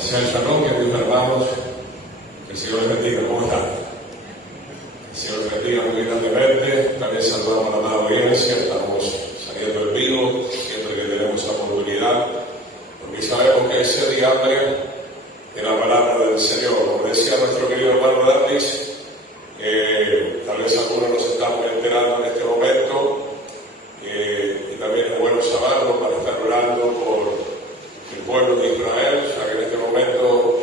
Sea el shalom, queridos hermanos, que el Señor les bendiga. ¿Cómo están? Que el Señor les bendiga muy grandemente. También saludamos a la amada audiencia. Estamos saliendo del vivo siempre que tenemos esa oportunidad, porque sabemos que es sed y hambre de la palabra del Señor. Como decía nuestro querido hermano Davis, tal vez algunos nos estamos enterando en este momento, y también es bueno saberlo para estar orando por el pueblo de Israel, ya que en este momento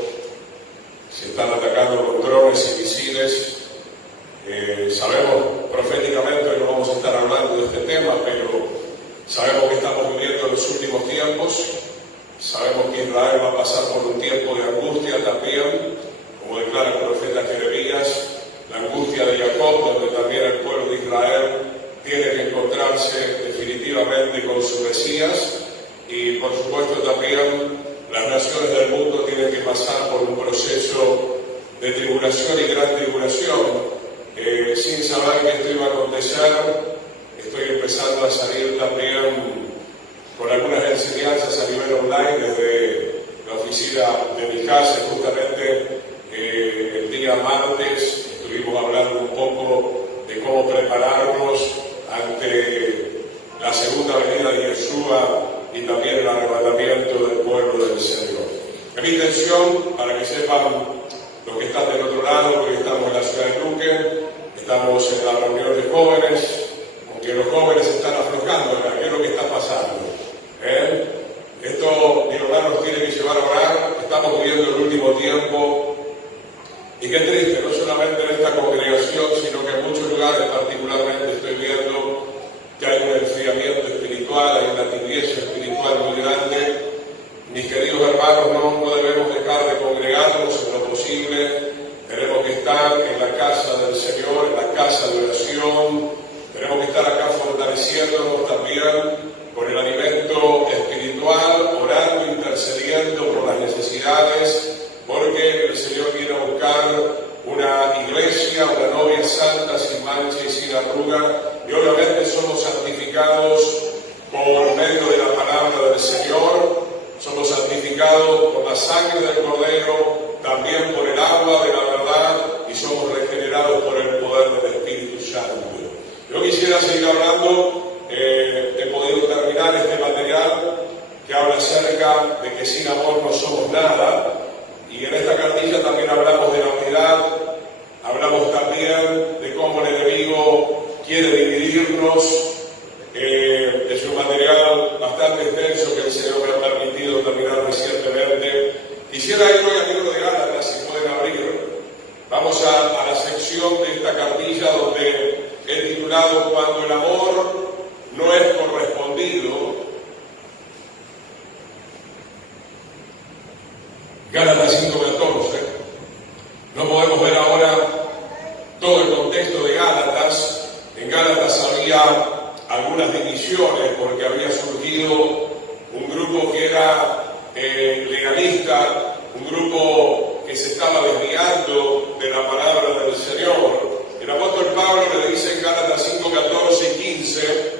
se están atacando con drones y misiles. Sabemos proféticamente, hoy no vamos a estar hablando de este tema, pero sabemos que estamos viviendo en los últimos tiempos. Sabemos que Israel va a pasar por un tiempo de angustia también, como declara el profeta Jeremías, la angustia de Jacob, donde también el pueblo de Israel tiene que encontrarse definitivamente con su Mesías. Y por supuesto también las naciones del mundo tienen que pasar por un proceso de tribulación y gran tribulación. Sin saber que esto iba a acontecer, estoy empezando a salir también con algunas enseñanzas a nivel online desde la oficina de mi casa. Justamente el día martes estuvimos hablando un poco de cómo prepararnos ante la segunda venida de Yeshua y también el arrebatamiento del pueblo del Señor. Es mi intención, para que sepan los que están del otro lado, porque estamos en la ciudad de Luque, estamos en la reunión de jóvenes, aunque los jóvenes están aflojando, ¿qué es lo que está pasando? Esto, mi hermano, nos tiene que llevar a orar. Estamos viviendo el último tiempo, y qué triste, no solamente en esta congregación, sino que en muchos lugares, particularmente estoy viendo que hay un enfriamiento espiritual, hay una tibieza espiritual muy grande. Mis queridos hermanos, no debemos dejar de congregarnos en lo posible. Tenemos que estar en la casa del Señor, en la casa de oración. Tenemos que estar acá fortaleciéndonos también con el alimento espiritual, orando, intercediendo por las necesidades, porque el Señor viene a buscar una iglesia, una novia santa, sin mancha y sin arruga, y obviamente somos santificados por medio de la palabra del Señor, somos santificados por la sangre del Cordero, también por el agua de la verdad, y somos regenerados por el poder del Espíritu Santo. Yo quisiera seguir hablando. He podido terminar este material que habla acerca de que sin amor no somos nada, y en esta cartilla también hablamos de la unidad, hablamos también de cómo el enemigo quiere dividirnos. Es un material bastante extenso que el Señor me ha permitido terminar recientemente. Quisiera ir hoy al libro de Gálatas, si pueden abrir. Vamos a la sección de esta cartilla donde he titulado "Cuando el amor no es correspondido". Gálatas 5:14. No podemos ver ahora todo el contexto de Gálatas. En Gálatas había algunas divisiones porque había surgido un grupo que era legalista, un grupo que se estaba desviando de la palabra del Señor. El apóstol Pablo le dice en Gálatas 5:14 y 15,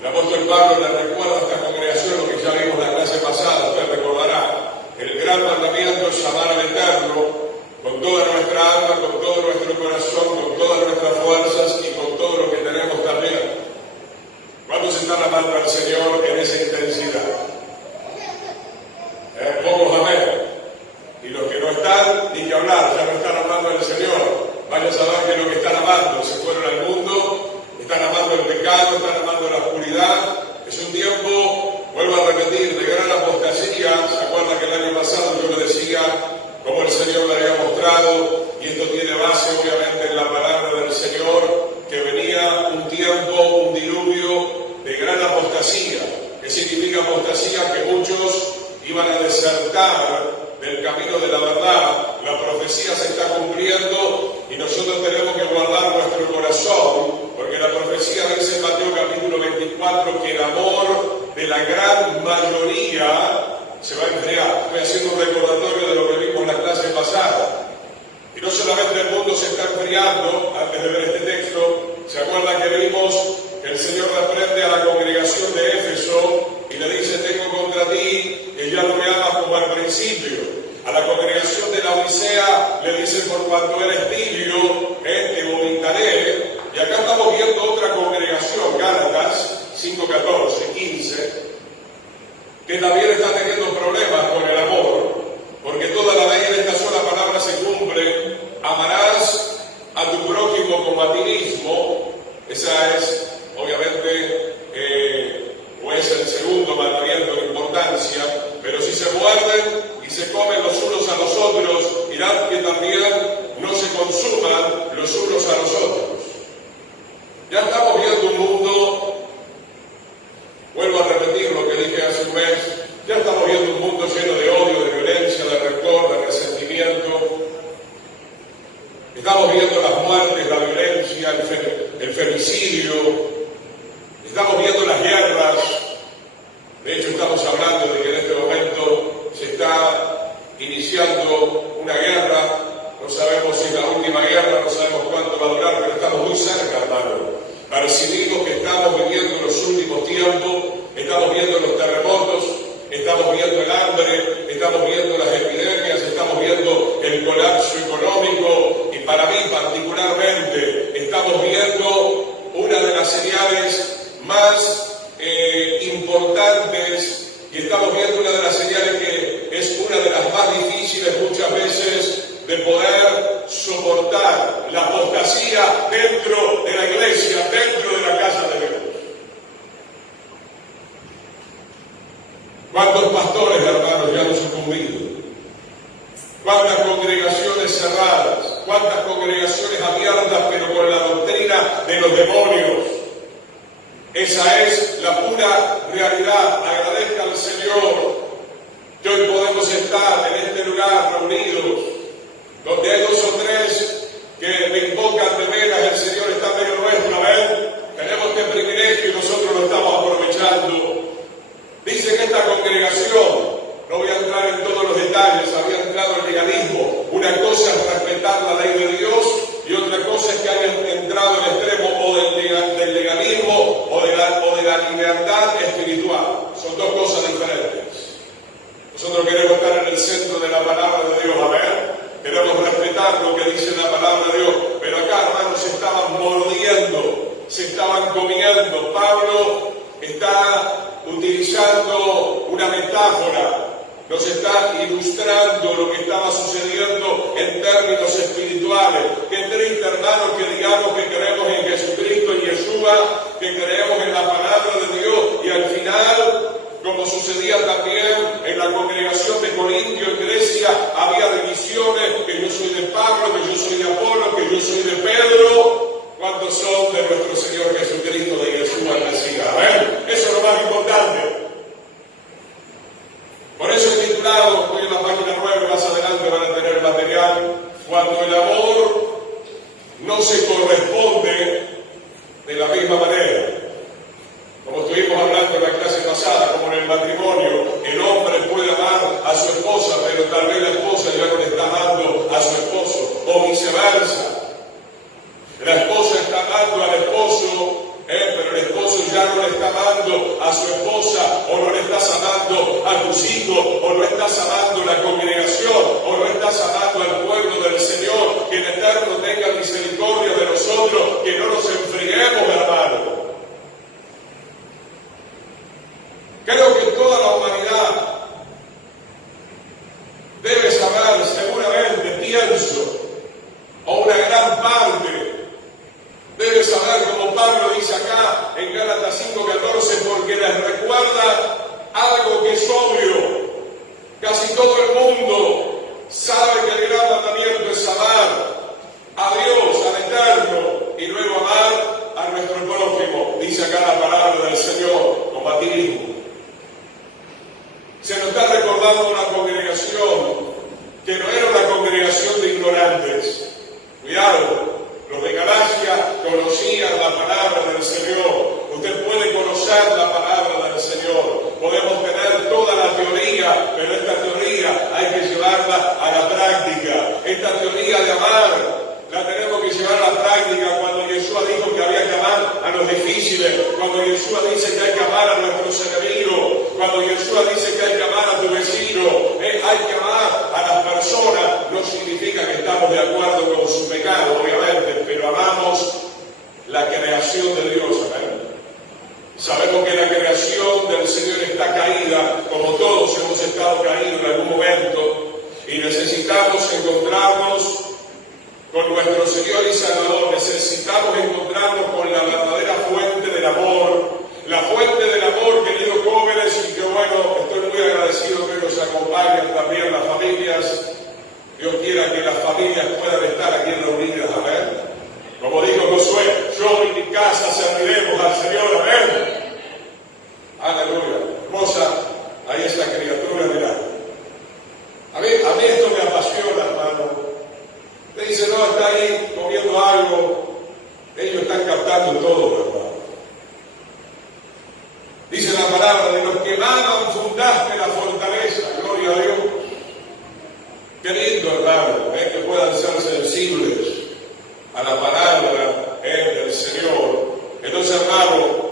el apóstol Pablo le recuerda a esta congregación lo que ya vimos la clase pasada. Usted recordará, el gran mandamiento es amar al Eterno con toda nuestra alma, con todo nuestro corazón, con todas nuestras fuerzas y con todo lo que tenemos también. ¿Cuántos están amando al Señor en esa intensidad? Pocos amén. Y los que no están, ni que hablar, ya no están amando al Señor. Vayan a saber que lo que están amando se fueron al mundo, están amando el pecado, están amando la oscuridad. Es un tiempo, vuelvo a repetir, de gran apostasía. ¿Se acuerdan que el año pasado yo le decía cómo el Señor le había mostrado, y esto tiene base obviamente en la palabra del Señor, que venía un tiempo, un diluvio de gran apostasía? ¿Qué significa apostasía? Que muchos iban a desertar del camino de la verdad. La profecía se está cumpliendo y nosotros tenemos que guardar nuestro corazón, porque la profecía dice en Mateo capítulo 24 que el amor de la gran mayoría se va a enfriar. Estoy haciendo un recordatorio de lo que vimos en la clase pasada. Y no solamente el mundo se está enfriando. Antes de ver este texto, ¿se acuerdan que vimos que el Señor reprende a la congregación de Éfeso y le dice: tengo contra ti que ya no me amas como al principio. A la congregación de la Odisea le dice: por cuanto eres tibio, te vomitaré. Y acá estamos viendo otra congregación, Gálatas 5, 14, 15, que también está teniendo problemas con el amor, porque toda la ley en esta sola palabra se cumple: amarás a tu prójimo como a ti mismo. Esa es, obviamente, o es el segundo mandamiento en importancia, pero si se muerden y se comen los unos a los otros, mirad que también no se consuman los unos a los otros. Ya estamos viendo un mundo, vuelvo a repetir lo que dije hace un mes, ya estamos viendo un mundo lleno de odio, de violencia, de rencor, de resentimiento. Estamos viendo las muertes, la violencia, el femicidio. Estamos viendo las guerras. De hecho, estamos hablando de que en este momento se está iniciando una guerra. No sabemos si es la última guerra, no sabemos cuánto va a durar, pero estamos muy cerca, hermano. Percibimos que estamos viviendo en los últimos tiempos, estamos viendo los terremotos, estamos viendo el hambre, estamos viendo las epidemias, estamos viendo el colapso económico y para mí particularmente estamos viendo una de las señales más importantes y estamos viendo una de las señales que es una de las más difíciles muchas veces de poder soportar: la apostasía dentro de la iglesia, dentro de la casa de Dios. ¿Cuántos pastores, hermanos, ya han sucumbido? ¿Cuántas congregaciones cerradas? ¿Cuántas congregaciones abiertas pero con la doctrina de los demonios? Esa es la pura realidad. Agradezca al Señor que hoy podemos estar en este lugar reunidos, donde hay dos o tres que me invocan de veras, el Señor está en medio nuestro, amén. Tenemos este privilegio y nosotros lo estamos aprovechando. Dice que esta congregación, no voy a entrar en todos los detalles, había entrado el legalismo. Una cosa es respetar la ley de Dios y otra cosa es que hayan entrado al extremo o del legalismo o de la libertad espiritual. Son dos cosas diferentes. Nosotros queremos estar en el centro de la palabra de Dios, amén. Queremos respetar lo que dice la palabra de Dios, pero acá, hermanos, se estaban mordiendo, se estaban comiendo. Pablo está utilizando una metáfora, nos está ilustrando lo que estaba sucediendo en términos espirituales. Qué triste, hermanos, que digamos que creemos en Jesucristo y Yeshua, que creemos en la palabra de Dios y al final, como sucedía también en la congregación de Corintio, en Grecia, había divisiones: que yo soy de Pablo, que yo soy de Apolo, que yo soy de Pedro. ¿Cuántos son de nuestro Señor Jesucristo, de Yeshua el Mesías? Eso es lo más importante. Por eso he titulado, hoy en la página 9, más adelante van a tener el material: cuando el amor no se corresponde de la misma manera. Como estuvimos hablando en la clase pasada, como en el matrimonio, el hombre puede amar a su esposa, pero tal vez la esposa ya no le está amando a su esposo, o viceversa. La esposa está amando al esposo, pero el esposo ya no le está amando a su esposa, o no le estás amando a tus hijos, o no estás amando a la congregación, o no estás amando al pueblo del Señor. Que el Eterno tenga misericordia de nosotros, que no nos enfriemos, hermano. Creo que toda la humanidad debe saber, seguramente, pienso, o una gran parte debe saber, como Pablo dice acá en Gálatas 5:14, porque les recuerda algo que es obvio. Casi todo el mundo sabe que el gran mandamiento es amar a Dios, al Eterno, y luego amar a nuestro prójimo. Dice acá la palabra del Señor, como a ti mismo. Se nos está recordando una congregación que no era una congregación de ignorantes. Cuidado. Los de Galacia conocían la palabra del Señor. Usted puede conocer la palabra del Señor. Podemos tener toda la teoría, pero esta teoría hay que llevarla a la práctica. Esta teoría de amar la tenemos que llevar a la práctica. Cuando Yeshua dijo que había que amar a los difíciles, cuando Yeshua dice que hay que amar a nuestros enemigos, cuando Yeshua dice que hay que amar a tu vecino, del Señor está caída, como todos hemos estado caídos en algún momento, y necesitamos encontrarnos con nuestro Señor y Salvador. Necesitamos encontrarnos con la verdadera fuente del amor, la fuente del amor, queridos jóvenes, y que bueno, estoy muy agradecido que nos acompañen también las familias. Dios quiera que las familias puedan estar aquí reunidas, amén. Como dijo Josué, yo y mi casa serviremos al Señor, amén. Aleluya. Hermosa, ahí está criatura, mirá. A mí esto me apasiona, hermano. Te dice, no, está ahí comiendo algo. Ellos están captando todo, hermano. Dice la palabra, de los que maman fundaste la fortaleza, gloria a Dios. Qué lindo, hermano, que puedan ser sensibles a la palabra del Señor. Entonces, hermano,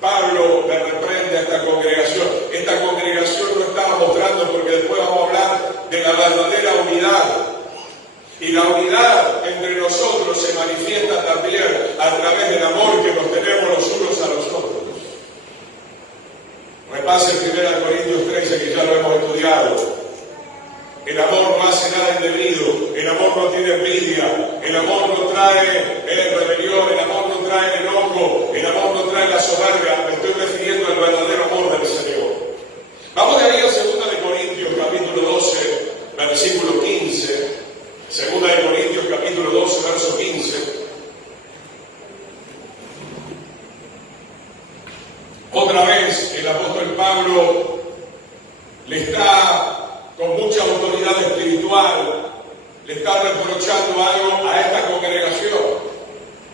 Pablo le reprende a esta congregación. Esta congregación lo estaba mostrando porque después vamos a hablar de la verdadera unidad. Y la unidad entre nosotros se manifiesta también a través del amor que nos tenemos los unos a los otros. Repase en 1 Corintios 13, que ya lo hemos estudiado. El amor no hace nada indebido, el amor no tiene envidia, el amor no trae rebelión, el amor no trae enojo, el amor no trae la soberbia. Me estoy refiriendo al verdadero amor del Señor. Vamos de ahí a 2 Corintios capítulo 12, versículo 15. 2 Corintios capítulo 12, verso 15. Otra vez el apóstol Pablo le está con mucha autoridad espiritual, le está reprochando algo a esta congregación.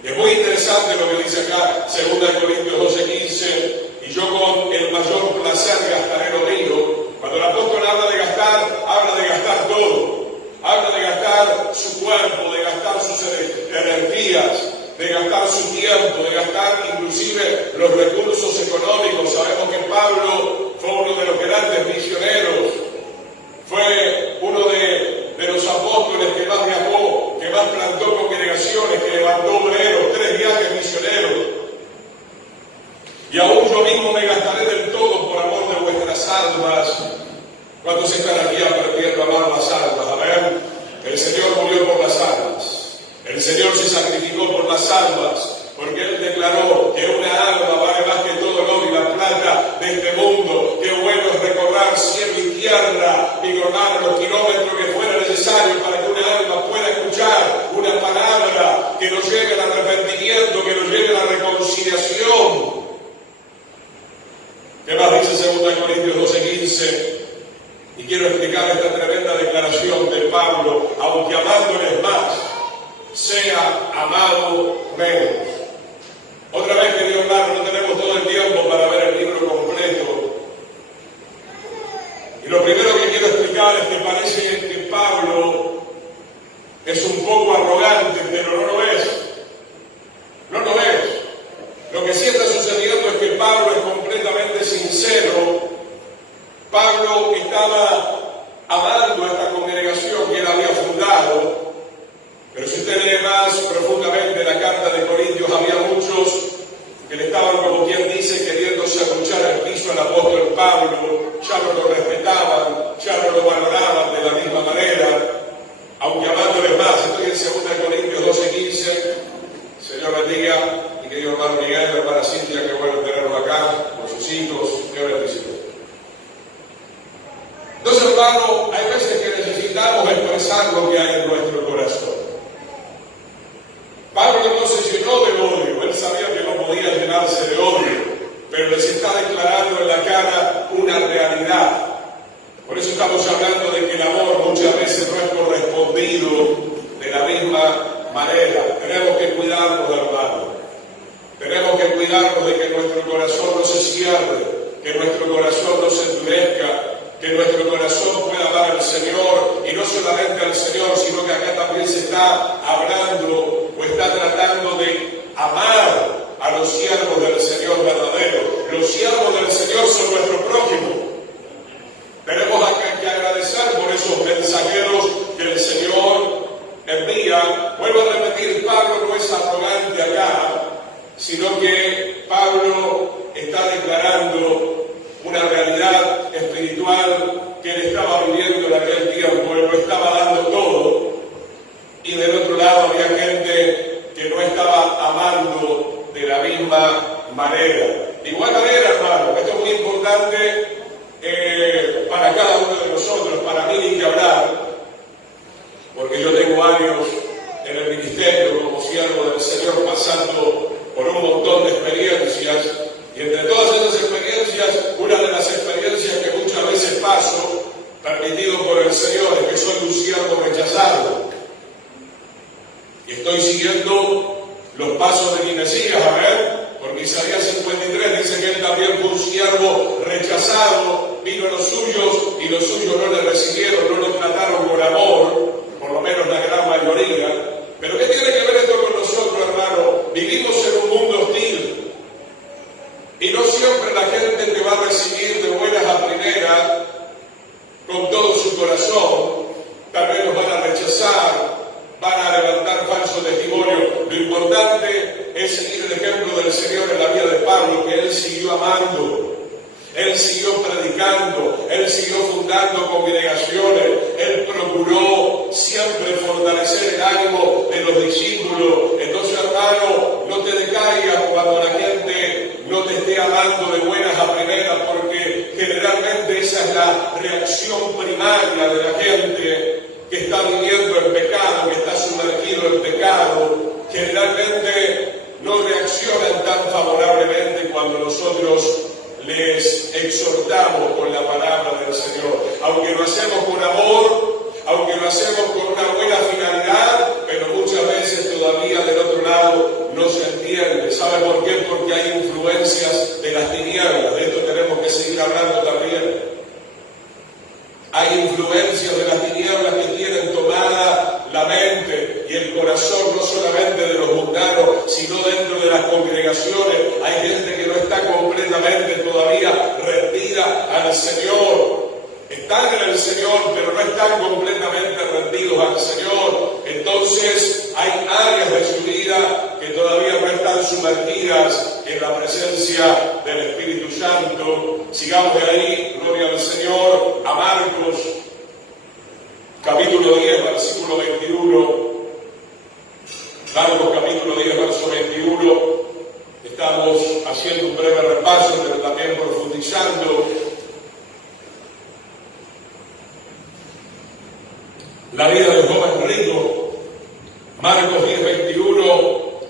Es muy interesante lo que dice acá, 2 Corintios 12, 15, y yo con el mayor placer gastaré lo mío. Cuando el apóstol habla de gastar todo. Habla de gastar su cuerpo, de gastar sus energías, de gastar su tiempo, de gastar inclusive los recursos económicos. Sabemos que Pablo fue uno de los grandes misioneros. Fue uno de los apóstoles que más viajó, que más plantó congregaciones, que levantó obreros, 3 viajes misioneros. Y aún yo mismo me gastaré del todo por amor de vuestras almas. ¿Cuántos están aquí aprendiendo a amar las almas? Amén. El Señor murió por las almas. El Señor se sacrificó por las almas, porque Él declaró que una alma vale más que todo el oro y la plata de este mundo. Qué bueno es recorrer cielo y tierra, mi hermano, los kilómetros que fuera necesario para que una alma pueda escuchar una palabra que nos lleve al arrepentimiento, que nos lleve a la reconciliación. ¿Qué más dice 2 Corintios 12, 15? Y quiero explicar esta tremenda declaración de Pablo: aunque amándoles más, sea amado menos. Otra vez, querido hermano, no tenemos todo el tiempo para ver el libro completo. Y lo primero que quiero explicar es que parece que Pablo es un poco arrogante, pero no lo es. No lo es. Lo que sí está sucediendo es que Pablo es completamente sincero. Pablo estaba amando a esta congregación que él había fundado, pero si usted lee más profundamente la carta de Corintios, había muchos que le estaban, como quien dice, queriéndose arruchar al piso al apóstol Pablo. Ya no lo respetaban, ya no lo valoraban de la misma manera, aunque amándoles más. Estoy en 2 Corintios 12, 15. Señor bendiga, mi querido hermano Miguel, hermana Cintia, qué bueno tenerlo acá, con sus hijos, qué bendición. Entonces, hermano, hay veces que necesitamos expresar lo que hay en nuestro corazón. Pablo no se llenó del odio, él sabía que no podía llenarse de odio, pero les está declarando en la cara una realidad. Por eso estamos hablando de que el amor muchas veces no es correspondido de la misma manera. Tenemos que cuidarnos, hermano. Tenemos que cuidarnos de que nuestro corazón no se cierre, que nuestro corazón no se endurezca, que nuestro corazón pueda amar al Señor, y no solamente al Señor, sino que acá también se está hablando o está tratando de amar a los siervos del Señor verdadero. Los siervos del Señor son nuestro prójimo. Tenemos acá que agradecer por esos mensajeros que el Señor envía. Vuelvo a repetir, Pablo no es arrogante acá, sino que Pablo está declarando permitido por el Señor es que soy un siervo rechazado. Y estoy siguiendo los pasos de mi Mesías, a ver, porque Isaías 53 dice que él también fue un siervo rechazado, vino a los suyos y los suyos no le recibieron, no lo trataron con amor, por lo menos la gran mayoría. Pero ¿qué tiene que ver esto con nosotros, hermano? Vivimos en un mundo hostil y no siempre la gente te va a recibir de buenas a primeras con todo su corazón. Tal vez los van a rechazar, van a levantar falso testimonio. Lo importante es seguir el ejemplo del Señor en la vida de Pablo, que él siguió amando. Él siguió predicando, él siguió fundando congregaciones, él procuró siempre fortalecer el ánimo de los discípulos. Entonces, hermano, no te decaigas cuando la gente no te esté amando de buenas a primeras, porque generalmente esa es la reacción primaria de la gente que está viviendo en pecado, que está sumergido en pecado. Generalmente no reaccionan tan favorablemente cuando nosotros les exhortamos con la palabra del Señor, aunque lo hacemos con amor, aunque lo hacemos con una buena finalidad, pero muchas veces todavía del otro lado no se entiende. ¿Sabe por qué? Porque hay influencias de las tinieblas. De esto tenemos que seguir hablando también. Hay influencias de las tinieblas que tienen tomada la mente y el corazón, no solamente de los mundanos, sino dentro de las congregaciones. Hay gente que no está completamente todavía rendida al Señor. Están en el Señor, pero no están completamente rendidos al Señor. Entonces hay áreas de su vida que todavía no están sumergidas en la presencia del Espíritu Santo. Sigamos de ahí, gloria al Señor, a Marcos, capítulo 10, versículo 21. Marcos, capítulo 10, verso 21. Estamos haciendo un breve repaso, pero también profundizando. La vida del joven rico, Marcos 10, 21,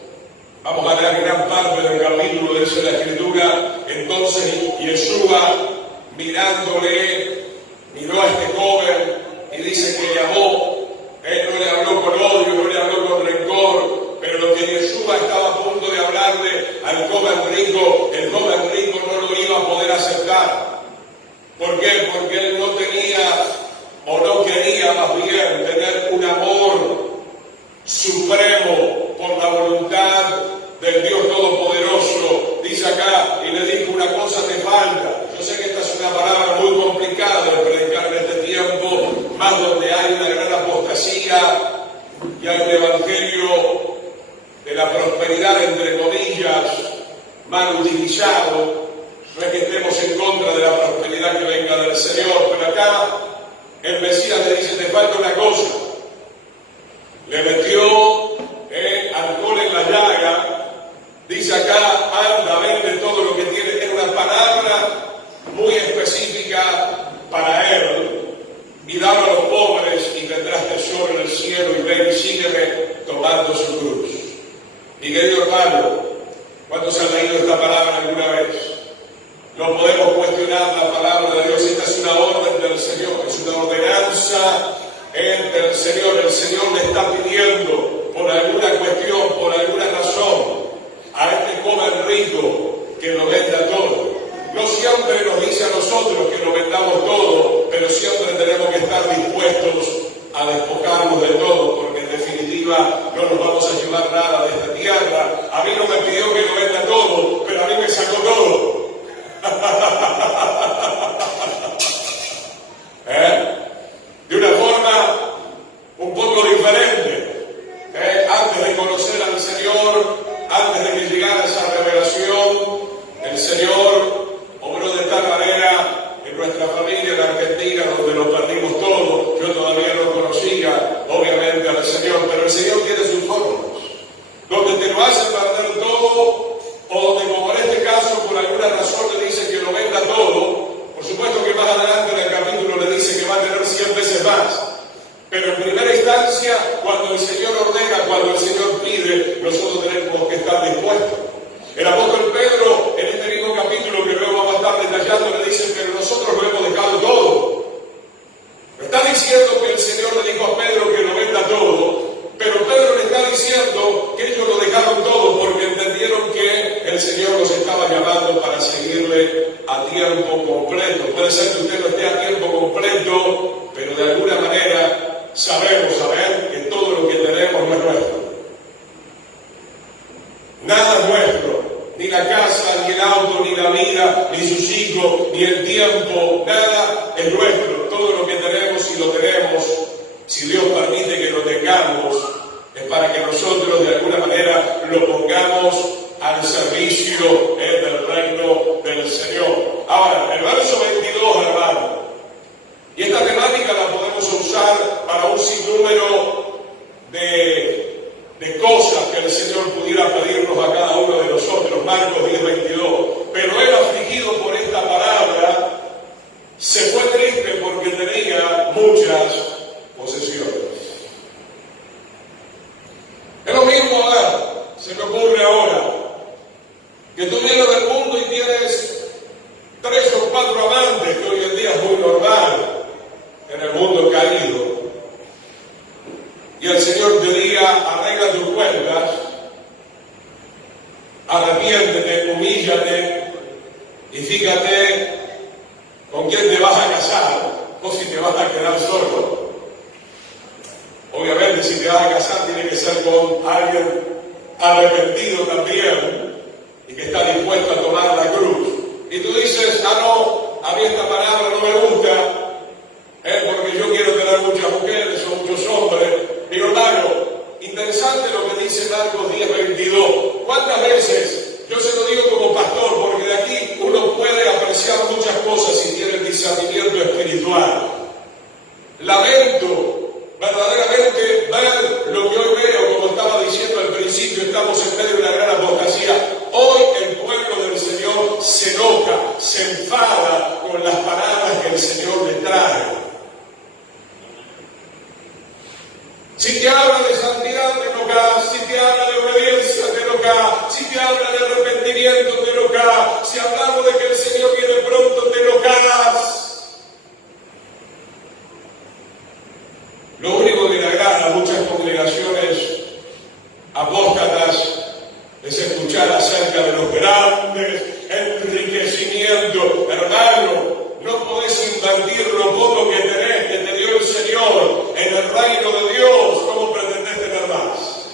vamos a leer gran parte del capítulo, dice la Escritura. Entonces Yeshua, mirándole, miró a este joven y dice que le amó. Él no le habló con odio, no le habló con rencor, pero lo que Yeshua estaba a punto de hablarle al joven rico, el joven rico no lo iba a poder aceptar. ¿Por qué? Porque él no tenía, o no quería más bien, tener un amor supremo por la voluntad del Dios Todopoderoso. Dice acá, y le dijo: una cosa te falta. Yo sé que esta es una palabra muy complicada de predicar en este tiempo, más donde hay una gran apostasía y hay un evangelio de la prosperidad, entre comillas, mal utilizado. No es que estemos en contra de la prosperidad que venga del Señor, pero acá el Mesías le dice: te falta una cosa. Le metió alcohol en la llaga. Dice acá: anda, vende todo lo que tiene. Es una palabra muy específica para él. Y dalo a los pobres y tendrás tesoro en el cielo, y ven y sígueme tomando su cruz. Mi querido hermano, ¿cuántos han leído esta palabra alguna vez? No podemos cuestionar la palabra de Dios. Esta es una orden del Señor, es una ordenanza del Señor. El Señor le está pidiendo, por alguna cuestión, por alguna razón, a este joven rico que lo venda todo. No siempre nos dice a nosotros que lo vendamos todo, pero siempre tenemos que estar dispuestos a despojarnos de todo, porque en definitiva no nos vamos a llevar nada de esta tierra. A mí no me pidió que lo venda todo, pero a mí me sacó todo. De una forma un poco diferente. Antes de conocer al Señor, antes de que llegara esa revelación, el Señor obró de tal manera en nuestra familia en Argentina, donde lo perdimos todo. Yo todavía no conocía, obviamente, al Señor, pero el Señor tiene sus formas, donde te lo hace perder todo, o donde, como en este caso, por alguna razón le dice que lo venda todo. Por supuesto que más adelante en el capítulo le dice que va a tener 100 veces más. Pero en primera instancia, cuando el Señor ordena, cuando el Señor pide, nosotros tenemos que estar dispuestos. El apóstol Pedro, en este mismo capítulo que luego vamos a estar detallando, le dice: pero nosotros lo hemos dejado todo. completo. Puede ser que usted no esté a tiempo completo, pero de alguna manera sabemos saber que todo lo que tenemos no es nuestro. Nada es nuestro, ni la casa, ni el auto, ni la vida, ni sus hijos, ni el tiempo, nada es nuestro. Todo lo que tenemos, si lo tenemos, si Dios permite que lo tengamos, es para que nosotros de alguna manera lo pongamos al servicio del reino del Señor. Ahora, el verso 22, hermano, y esta temática la podemos usar para un sinnúmero de cosas que el Señor pudiera pedirnos a cada uno de nosotros. Marcos 10, 22. Pero él, afligido por esta palabra, se fue triste porque tenía muchas posesiones. Es lo mismo, se me ocurre ahora, que tú vienes del mundo y tienes 3 o 4 amantes, que hoy en día es muy normal en el mundo caído. Y el Señor te diga, arregla tus cuentas, arrepiéntete, humíllate y fíjate con quién te vas a casar o si te vas a quedar solo. Obviamente, si te vas a casar, tiene que ser con alguien arrepentido también y que está dispuesto a tomar la cruz. Y tú dices, no, a mí esta palabra no me gusta, porque yo quiero tener muchas mujeres o muchos hombres. Mi hermano, interesante lo que dice Marcos 10, 22. ¿Cuántas veces? Yo se lo digo como pastor, porque de aquí uno puede apreciar muchas cosas si tiene el discernimiento espiritual. Lamento verdaderamente ver lo que hoy veo, como estaba diciendo al principio, estamos en medio de una gran apostasía. Hoy el pueblo del Señor se enoja, se enfada con las palabras que el Señor le trae. Si te habla de santidad, te enojas. Si te habla de obediencia, te enojas. Si te habla de arrepentimiento, te enojas. Si hablamos de que el Señor viene pronto, te enojas. Lo único que le agrada a muchas congregaciones apóstatas es escuchar acerca de los grandes enriquecimientos. Hermano, no podés invertir lo poco que tenés, que te dio el Señor en el reino de Dios. ¿Cómo pretendés tener más?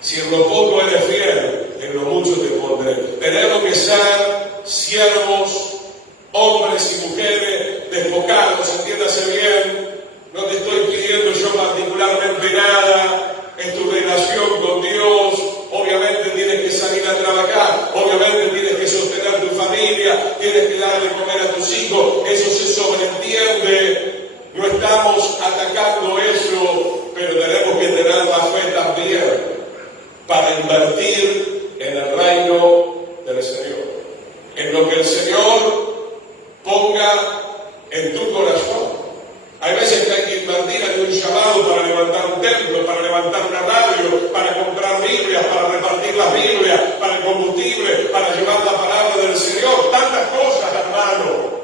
Si en lo poco eres fiel, en lo mucho te pondré. Tenemos que ser siervos, hombres y mujeres despojados, entiéndase bien. No te estoy pidiendo yo particularmente nada. Es tu relación con Dios. Obviamente tienes que salir a trabajar, obviamente tienes que sostener tu familia, tienes que darle comer a tus hijos, eso se sobreentiende. No estamos atacando eso, pero tenemos que tener la fe también para invertir en el reino del Señor, en lo que el Señor ponga en tu corazón. Hay veces que hay que invertir en un llamado para levantar un templo, para levantar una radio, para comprar Biblias, para repartir las Biblias, para el combustible, para llevar la palabra del Señor. Tantas cosas, hermano.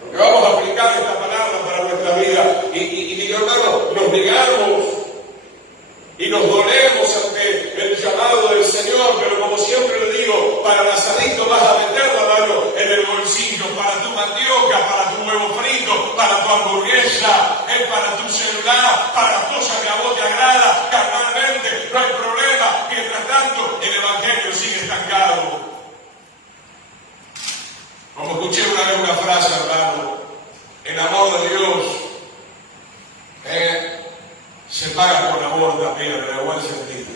Porque vamos a aplicar esta palabra para nuestra vida. Y hermano, nos negamos y nos dolemos ante el llamado del Señor, pero como siempre le digo, para el asadito vas a meter la mano en el bolsillo, para tu mandioca, para tu huevo frito, para tu hamburguesa, para tu celular, para las cosas que a vos te agrada, carnalmente, no hay problema. Mientras tanto, el Evangelio sigue estancado. Como escuché una vez una frase, hermano, el amor de Dios se paga con amor también, en el buen sentido.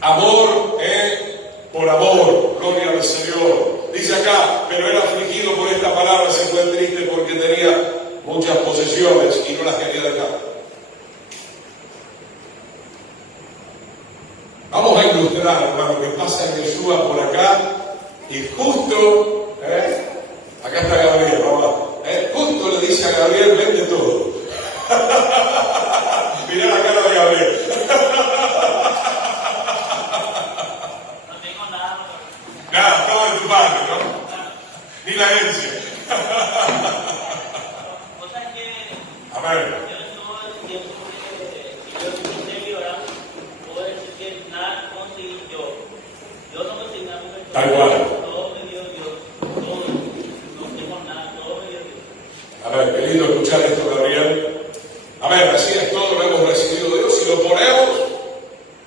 Amor por amor, gloria al Señor. Dice acá, pero él afligido por esta palabra se fue triste porque tenía muchas posesiones y no las quería dejar. Vamos a ilustrar, hermano, que pasa Jesús por acá y justo, acá está Gabriel, vamos. Justo le dice a Gabriel, vende todo. Mirá la cara de Gabriel. No tengo nada. Nada, todo de tu padre, ¿no? Ni la herencia. O sea que Amén. yo no tiempo que yo estoy llorando, puedo decir que nada conseguí yo. Tal cual. Todo me dio Dios. Todo. No tengo nada. Todo me dio Dios. A ver, qué lindo escuchar esto, Gabriel. A ver, así es, todo lo hemos recibido de Dios y lo ponemos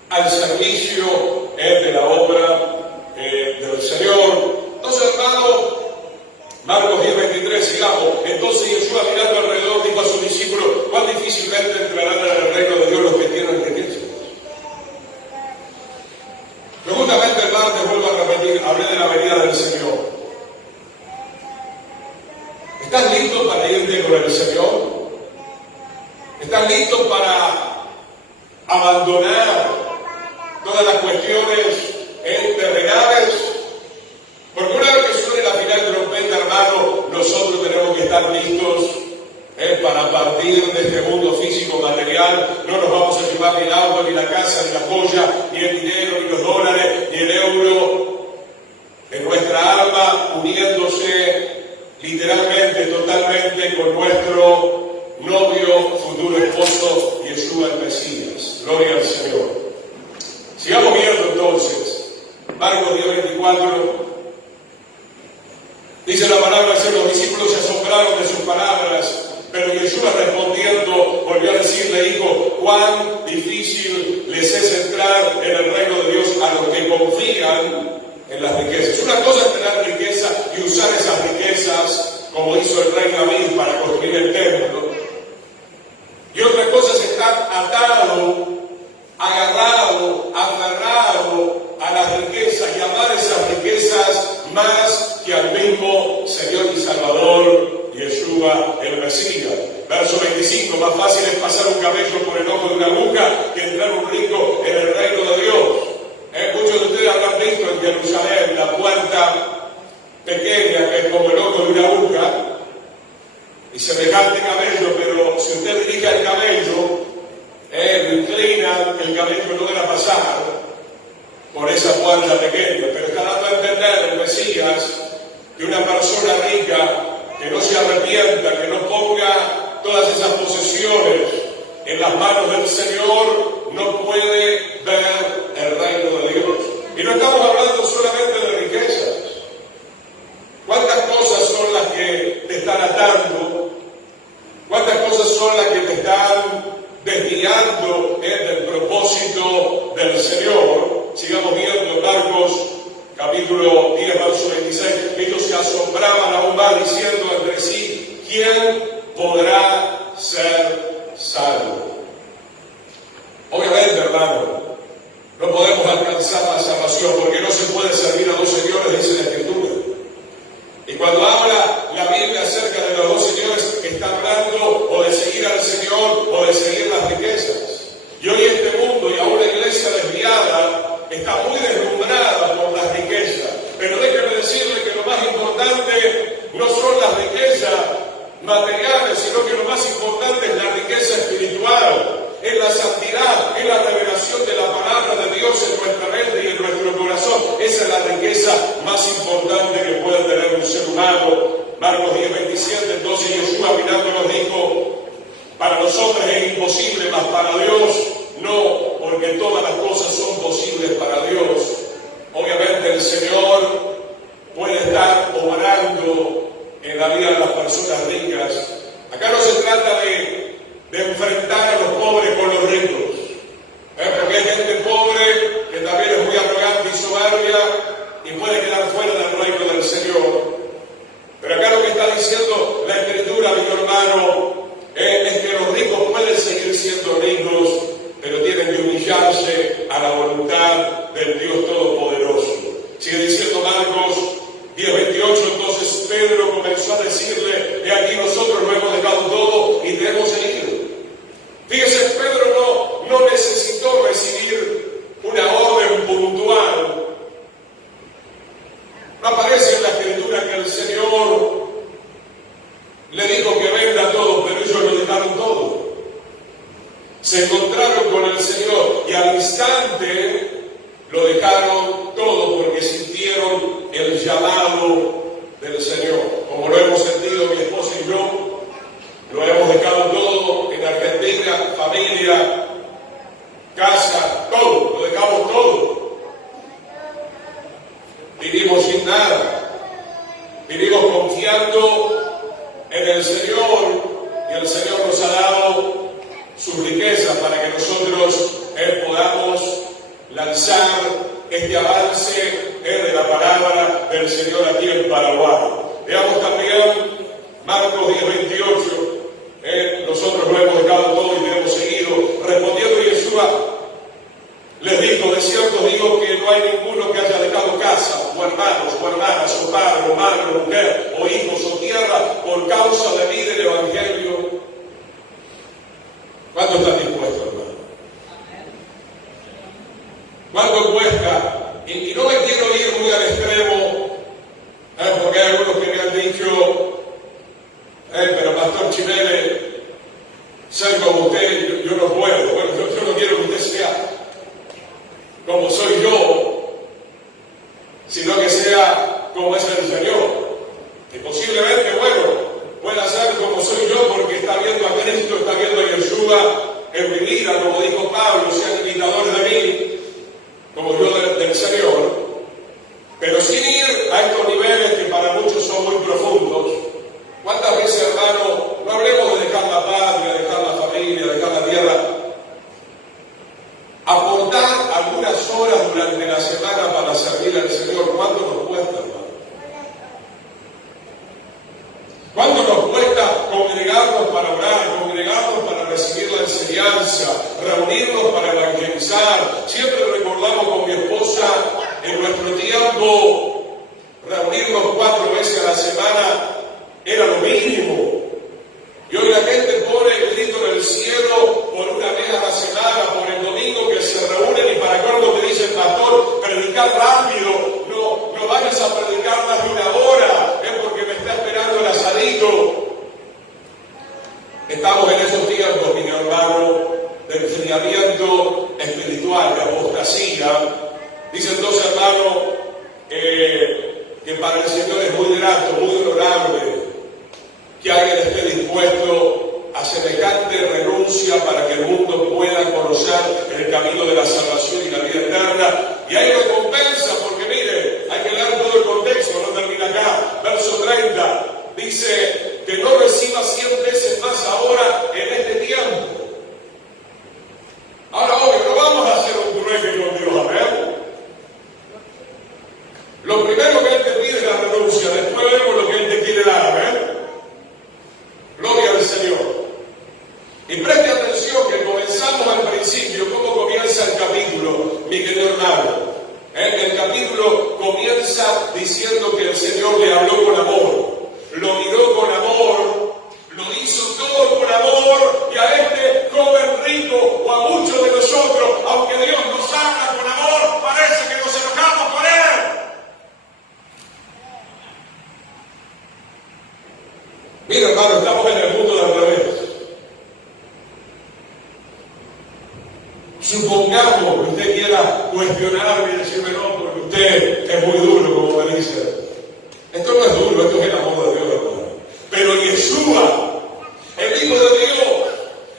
al servicio de la obra del Señor. Entonces, hermano, Marcos 10:23, sigamos. Entonces Jesús, mirando alrededor, dijo a sus discípulos: ¿cuán difícilmente entrarán en el reino de Dios los que tienen riquezas? Pero justamente el martes, vuelvo a repetir, hablé de la venida del Señor. ¿Estás listo para irte con el Señor? ¿Estás listo para abandonar todas las cuestiones terrenales? Porque una vez que suene la final trompeta, hermano, nosotros tenemos que estar listos para partir de este mundo físico material. No nos vamos a llevar ni el auto, ni la casa, ni la joya, ni el dinero, ni los dólares, ni el euro. En nuestra alma, uniéndose literalmente, totalmente con nuestro novio, futuro esposo, Yeshua el Mesías. Gloria al Señor. Sigamos viendo entonces. Marcos 10:24. Dice la palabra: los discípulos se asombraron de sus palabras, pero Yeshua respondiendo volvió a decirle: hijo, cuán difícil les es entrar en el reino de Dios a los que confían en las riquezas. Una cosa es tener riqueza y usar esas riquezas como hizo el rey David para construir el templo, y otra cosa es estar atado, agarrado, aferrado a las riquezas y amar esas riquezas más que al mismo Señor y Salvador, Yeshua el Mesías. Verso 25: más fácil es pasar un camello por el ojo de una aguja que entrar un rico en el reino de Dios. Muchos de ustedes habrán visto en Jerusalén la puerta pequeña que es como el ojo de una aguja y semejante camello, pero si usted dirige al camello, lo inclina, el camello no deja pasar por esa puerta pequeña. Pero está dando a entender el Mesías que una persona rica que no se arrepienta, que no ponga todas esas posesiones en las manos del Señor, no puede ver el reino de Dios. Y no estamos hablando solamente de riquezas. ¿Cuántas cosas son las que te están atando? ¿Cuántas cosas son las que te están desviando del propósito del Señor? Sigamos viendo Marcos capítulo 10, verso 26. Ellos se asombraban aún más diciendo entre sí: ¿quién podrá ser salvo? Obviamente, hermano, no podemos alcanzar la salvación porque no se puede servir a dos señores, dice la Escritura. Y cuando habla la Biblia acerca de los dos señores, está hablando o de seguir al Señor o de seguir las riquezas. Y hoy este mundo y aún la iglesia desviada está muy deslumbrada por las riquezas. Pero déjeme decirle que lo más importante no son las riquezas materiales, sino que lo más importante es la riqueza espiritual, es la santidad, es la revelación de la palabra de Dios en nuestra mente y en nuestro corazón. Esa es la riqueza más importante que puede tener un ser humano. Marcos 10:27, entonces Yeshua mirándolos dijo: para los hombres es imposible, mas para Dios no, porque todas las cosas son posibles para Dios. Obviamente el Señor puede estar obrando en la vida de las personas ricas. Acá no se trata de enfrentar a los pobres con los ricos, porque hay gente pobre que también es muy arrogante y soberbia y puede quedar fuera del reino del Señor. Pero acá lo que está diciendo la Escritura, mi hermano, es que los ricos pueden seguir siendo ricos, pero tienen que humillarse a la voluntad del Dios Todopoderoso. Sigue diciendo Marcos 10:28, entonces Pedro comenzó a decirle: he aquí nosotros lo hemos dejado todo y te hemos seguido. Fíjese, Pedro no necesitó recibir una orden puntual. No aparece en la Escritura que el Señor le dijo que venda todo, pero ellos lo dejaron todo. Se encontraron con el Señor y al instante lo dejaron todo porque sintieron el llamado del Señor. Como lo hemos sentido mi esposa y yo, lo hemos dejado todo en Argentina, familia, casa, todo, lo dejamos todo. vivimos sin nada. Vivimos confiando en el Señor y el Señor nos ha dado sus riquezas para que nosotros podamos lanzar este avance de la palabra del Señor aquí en Paraguay. Veamos también Marcos 10:28. Nosotros lo hemos dejado todo y lo hemos seguido. Respondiendo Yeshua, les dijo: de cierto digo que no hay ninguno que haya dejado casa, o hermanos, o hermanas, o padre, o madre, o mujer, o hijos, o tierra, por causa de mí del Evangelio. ¿Cuánto están dispuestos, hermano? ¿Cuánto cuesta? Y no me quiero ir muy al extremo, porque hay algunos que me han dicho, pero Pastor Chimele, ser como usted, yo no puedo. Bueno, yo no quiero que usted sea como soy yo, sino que sea como es el Señor. Y posiblemente, bueno, pueda ser como soy yo porque está viendo a Cristo, está viendo a Yeshua en mi vida, como dijo Pablo, sean imitadores de mí, como yo del Señor. Pero sin ir a estos niveles que para muchos son muy profundos. ¿Cuántas veces, hermano, no hablemos de dejar la patria, dejar la familia, dejar la tierra? Aportar algunas horas durante la semana para servir al Señor, ¿cuánto nos cuesta, hermano? ¿Cuánto nos cuesta congregarnos para orar, congregarnos para recibir la enseñanza, reunirnos para evangelizar? Siempre recordamos con mi esposa en nuestro tiempo, reunirnos 4 veces a la semana era lo mínimo. Y hoy la gente pone el grito en el cielo por una vez a la semana, por el domingo que se reúnen y para cuando te dicen: pastor, predicar rápido, no vayas a predicar más de 1 hora, es porque me está esperando el asadito. Estamos en esos tiempos, mi hermano, de enfriamiento espiritual, de apostasía. Dicen 2 hermanos que para el Señor es muy grato, muy honorable que alguien esté dispuesto a semejante renuncia para que el mundo pueda conocer el camino de la salvación y la vida eterna. Y hay recompensa, porque mire, hay que leer todo el contexto, no termina acá. Verso 30 dice que no reciba 100 veces más ahora en este tiempo. Ahora, obvio, no vamos a hacer un trueque con Dios, amén. Lo primero que Él te pide es la renuncia, después vemos lo que Él te quiere dar, amén. Gloria al Señor. Y preste atención que comenzamos al principio, cómo comienza el capítulo, mi querido hermano. El capítulo comienza diciendo que el Señor le habló con amor, lo miró con amor, lo hizo todo con amor, y a este joven rico o a muchos de nosotros, aunque Dios nos habla con amor, parece que nos enojamos con Él. Mira, hermano, estamos en el mundo de al revés. Supongamos que usted quiera cuestionarme y decirme: no, porque usted es muy duro, como me dice. Esto no es duro, esto es el amor de Dios, hermano. Pero Yeshua, el Hijo de Dios,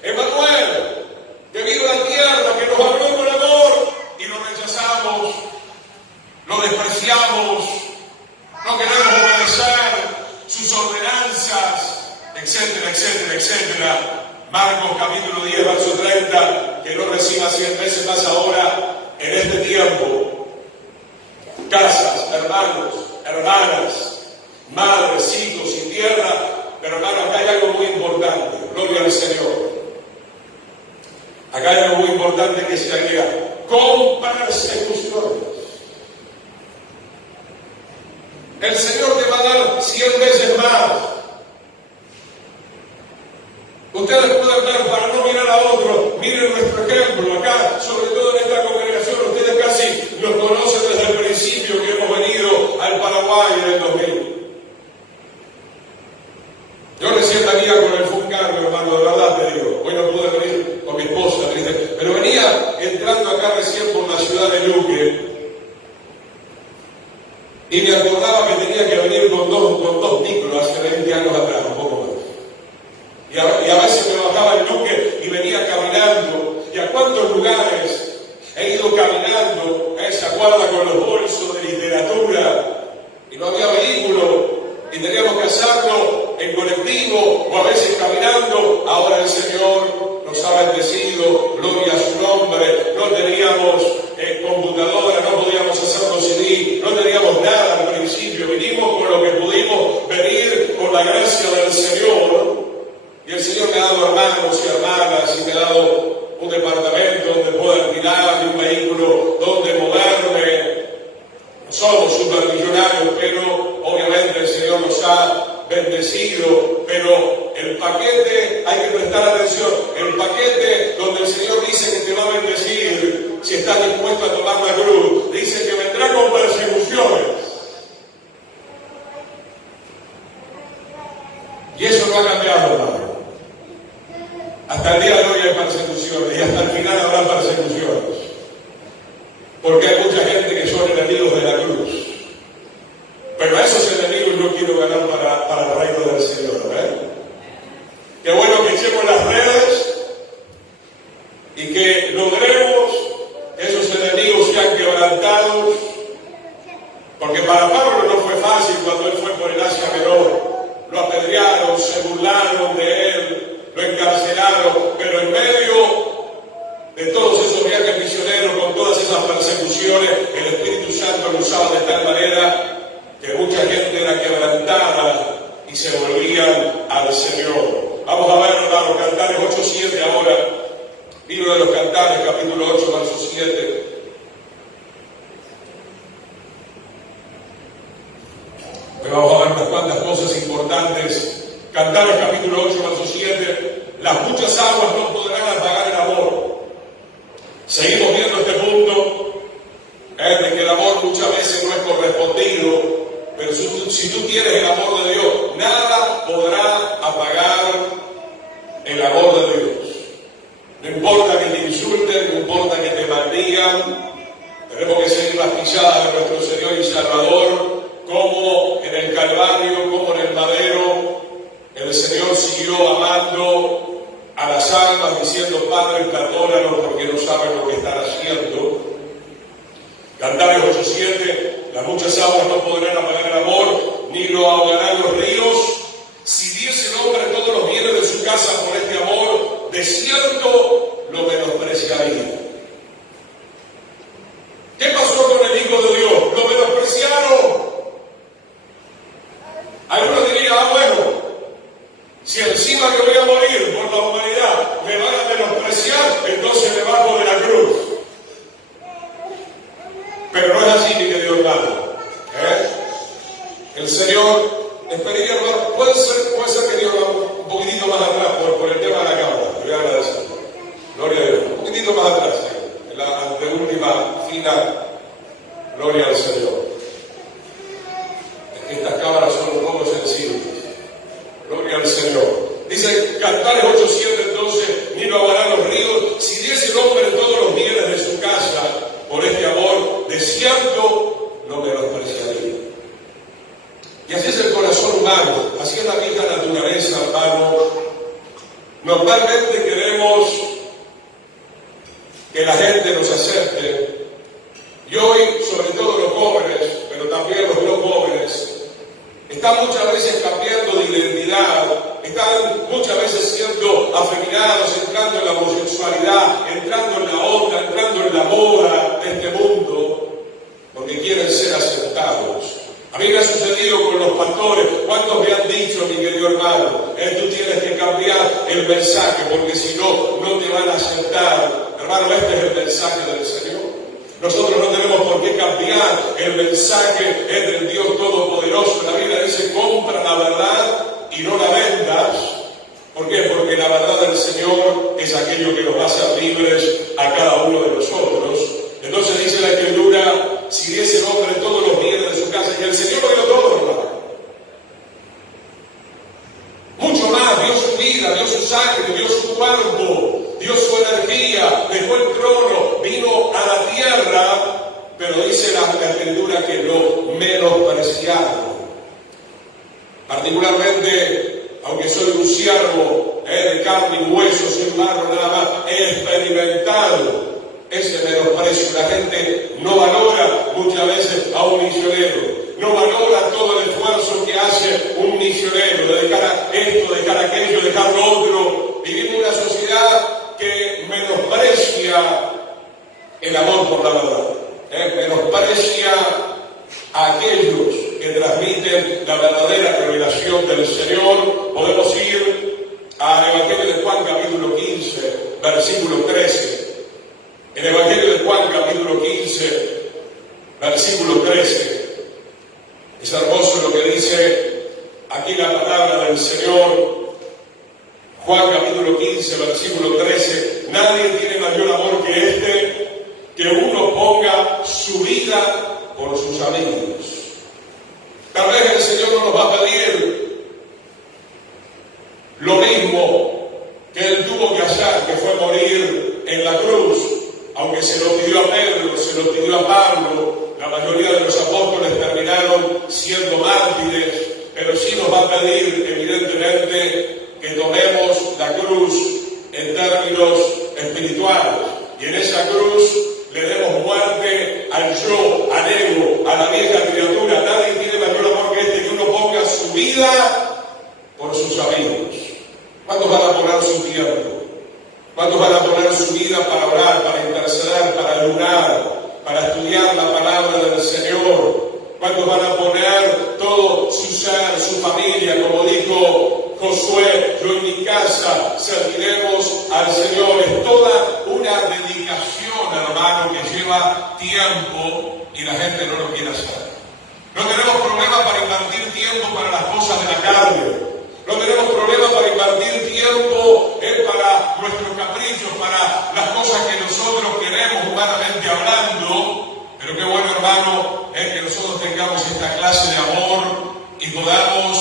Emmanuel, que vino a la tierra, que nos habló con amor, y lo rechazamos, lo despreciamos, no queremos obedecer sus ordenanzas, etcétera, etcétera, etcétera. Marcos capítulo 10, verso 30, que no reciba 100 veces más ahora en este tiempo. Casas, hermanos, hermanas, madres, hijos y tierra. Pero hermano, acá hay algo muy importante. Gloria al Señor. Acá hay algo muy importante que se agrega: con persecuciones. El Señor te va a dar 100 veces más. Ustedes pueden ver, para no mirar a otros, miren nuestro ejemplo acá, sobre todo en esta congregación. Ustedes casi nos conocen desde el principio que hemos venido al Paraguay en el 2000. Yo recién venía con el Funcar, mi hermano, de verdad te digo. Hoy no pude venir con mi esposa, ¿viste? Pero venía entrando acá recién por la ciudad de Luque. Y me acordaba que tenía que venir con dos micros hace 20 años atrás, un poco más. Y a veces me bajaba en Luque y venía caminando. ¿Y a cuántos lugares he ido caminando? ¿Se acuerda con los bolsos? curso de literatura y no había vehículo y teníamos que hacerlo en colectivo o a veces caminando. Ahora el Señor nos ha bendecido, gloria a su nombre. No teníamos computadora, no podíamos hacer los CD, no teníamos nada al principio. Vinimos con lo que pudimos venir por la gracia del Señor. Y el Señor me ha dado hermanos y hermanas y me ha dado un departamento donde pueda alquilar y un vehículo donde moverme. No somos supermillonarios, pero obviamente el Señor nos ha bendecido. Pero el paquete, hay que prestar atención, el paquete donde el Señor dice que te va a bendecir, si estás dispuesto a tomar la cruz, dice que vendrá con persecuciones. Y eso no ha cambiado, hermano. Hasta el día de hoy hay persecuciones y hasta el final habrá persecuciones. Porque hay mucha gente que son enemigos de la cruz. Pero a esos enemigos no quiero ganar para el reino del Señor. Qué bueno que echemos las redes y que logremos que esos enemigos sean quebrantados. Porque para Pablo no fue fácil cuando él fue por el Asia Menor. Lo apedrearon, se burlaron de él, lo encarcelaron, pero en medio de todos esos viajes misioneros, con todas esas persecuciones, el Espíritu Santo lo usaba de tal manera que mucha gente era quebrantada y se volvían al Señor. Vamos a ver, hermanos, Cantares 8:7 ahora, libro de los Cantares, capítulo 8, verso 7. Hoy vamos a ver unas cuantas cosas importantes. Cantares capítulo 8, verso 7. Las muchas aguas no podrán apagar el amor. Seguimos viendo este punto, de que el amor muchas veces no es correspondido, pero si tú tienes el amor de Dios, nada podrá apagar el amor de Dios. No importa que te insulten, no importa que te maldigan, tenemos que seguir las pisadas de nuestro Señor y Salvador, como en el Calvario, como en el madero, el Señor siguió amando a las almas, diciendo: Padre, perdónalos porque no saben lo que están haciendo. Cantares 8:7, las muchas aguas no podrán apagar el amor, ni lo ahogarán los ríos. Si diese el hombre todos los bienes de su casa por este amor, de cierto lo menospreciaría. ¿Qué pasó con el Hijo de Dios? Lo menospreciaron. Algunos dirían: bueno, si encima que voy a morir por la humanidad me van a menospreciar, entonces me bajo de la cruz. Pero no es así, mi querido hermano. El Señor, les pediría, hermano, puede ser que Dios va un poquitito más atrás por el tema de la cámara. Le voy a agradecer. Gloria a Dios. Un poquitito más atrás, en la anteúltima final. Gloria al Señor. Es que estas cámaras son un poco sensibles. Gloria al Señor. Dice Cantares 8:7, entonces: ni lo ahogarán los ríos. Si diese el hombre todos los bienes de su casa por este amor, de cierto lo menospreciaría. Y así es el corazón humano, así es la misma naturaleza, hermano. Normalmente queremos que la gente nos acepte. Y hoy, sobre todo los jóvenes, pero también los no jóvenes, están muchas veces cambiando de identidad, están muchas veces siendo afeminados, entrando en la homosexualidad, entrando en la onda, entrando en la moda de este mundo, porque quieren ser aceptados. A mí me ha sucedido con los pastores. ¿Cuántos me han dicho, mi querido hermano, tú tienes que cambiar el mensaje, porque si no, no te van a aceptar? Hermano, este es el mensaje del Señor. Nosotros no tenemos por qué cambiar el mensaje, es del Dios Todopoderoso. La Biblia dice: compra la verdad y no la vendas. ¿Por qué? Porque la verdad del Señor es aquello que nos va a hacer libres a cada uno de nosotros. Entonces dice la Escritura: si diese el hombre todos los bienes de su casa, y el Señor lo dio todo, hermano. Mucho más, dio su vida, dio su sangre, dio su cuerpo, dio su energía, dejó el trono, vino a la tierra, pero dice la Escritura que lo menospreciaron. Particularmente, aunque soy un siervo de carne y hueso, sin barro nada más, he experimentado ese menosprecio. La gente no valora, muchas veces a un misionero, no valora todo el esfuerzo que hace un misionero, de dejar a esto, dejar aquello, dejar lo otro. Vivimos una sociedad que menosprecia el amor por la verdad, menosprecia a aquellos que transmiten la verdadera revelación del Señor. Podemos ir al Evangelio de Juan capítulo 15, versículo 13. El Evangelio de Juan capítulo 15, versículo 13. Es hermoso lo que dice aquí la palabra del Señor. Juan capítulo 15, versículo 13. Nadie tiene mayor amor que este, que uno ponga su vida por sus amigos. Tal vez el Señor no nos va a pedir lo mismo que Él tuvo que hacer, que fue morir en la cruz, aunque se lo pidió a Pedro, se lo pidió a Pablo. La mayoría de los apóstoles terminaron siendo mártires, pero sí nos va a pedir, evidentemente, que tomemos la cruz en términos espirituales, y en esa cruz le demos muerte al yo, al ego, a la vieja criatura. Nadie tiene mayor amor que este, que uno ponga su vida por sus amigos. ¿Cuántos van a poner su tiempo? ¿Cuántos van a poner su vida para orar, para interceder, para ayunar, para estudiar la palabra del Señor? ¿Cuántos van a poner todo su ser, su familia, como dijo Josué? Yo en mi casa serviremos al Señor. Es toda una dedicación, hermano, que lleva tiempo y la gente no lo quiere hacer. No tenemos problema para invertir tiempo para las cosas de la carne. No tenemos problema para invertir tiempo para nuestros caprichos, para las cosas que nosotros queremos humanamente hablando. Pero qué bueno, hermano, es que nosotros tengamos esta clase de amor y podamos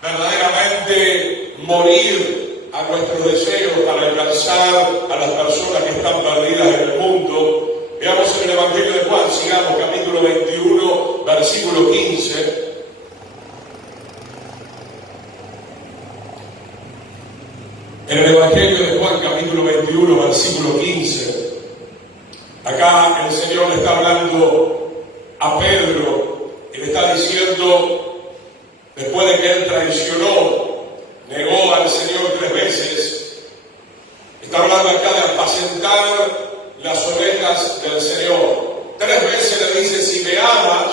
verdaderamente morir a nuestros deseos para alcanzar a las personas que están perdidas en el mundo. Veamos en el Evangelio de Juan, sigamos, capítulo 21, versículo 15. En el Evangelio de Juan, capítulo 21, versículo 15, acá el Señor le está hablando a Pedro y le está diciendo, después de que él traicionó, negó al Señor 3 veces, está hablando acá de apacentar las ovejas del Señor. 3 veces le dice, si me amas,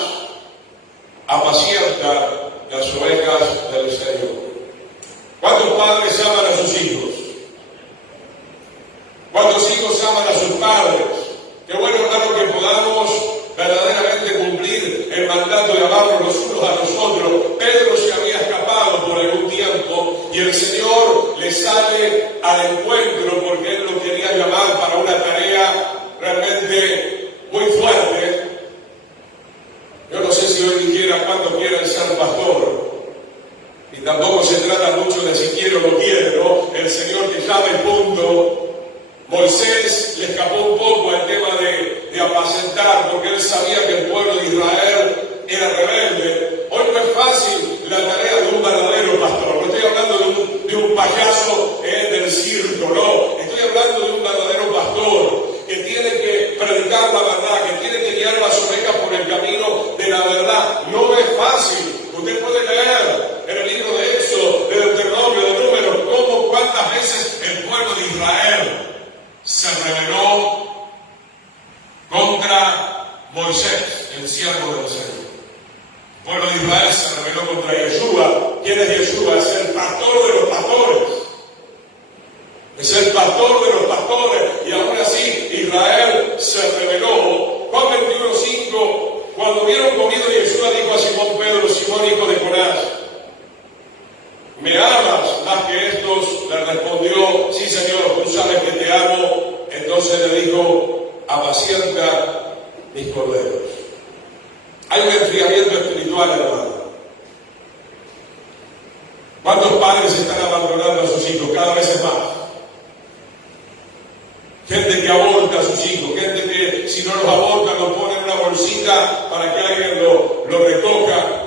apacienta las ovejas del Señor. ¿Cuántos padres aman a sus hijos? ¿Cuántos hijos aman a sus padres? Qué bueno, hermano, que podamos verdaderamente cumplir el mandato de amarnos los unos a los otros. Pedro se había escapado por algún tiempo y el Señor le sale al encuentro porque Él lo quería llamar para una tarea realmente muy fuerte. Yo no sé si hoy dijera cuántos quieren ser pastor. Y tampoco se trata mucho de si quiere o no quiere, ¿no? El Señor te llama y punto. Moisés le escapó un poco al tema de apacentar, porque él sabía que el pueblo de Israel era rebelde. Hoy no es fácil la tarea de un verdadero pastor. No estoy hablando de un payaso del circo, no. Estoy hablando de un verdadero pastor que tiene que predicar la verdad, que tiene que guiar las ovejas por el camino de la verdad. No es fácil. Usted puede leer en el libro de Éxodo, de Deuteronomio, de Números, cómo cuántas veces el pueblo de Israel se rebeló contra Moisés, el siervo del Señor. El pueblo de Israel se rebeló contra Yeshua. ¿Quién es Yeshua? Es el pastor de los pastores. Es el pastor de los pastores. Y aún así Israel se rebeló. Juan 21:5. Cuando hubieron comido, Yeshua dijo a Simón Pedro, Simón hijo de Jonás, ¿me amas más que estos? Le respondió, sí Señor, tú sabes que te amo. Entonces le dijo, apacienta mis corderos. Hay un enfriamiento espiritual, hermano. ¿Cuántos padres están abandonando a sus hijos? Cada vez es más. Gente que aborta a sus hijos, gente que si no los aborta los pone en una bolsita para que alguien lo recoja.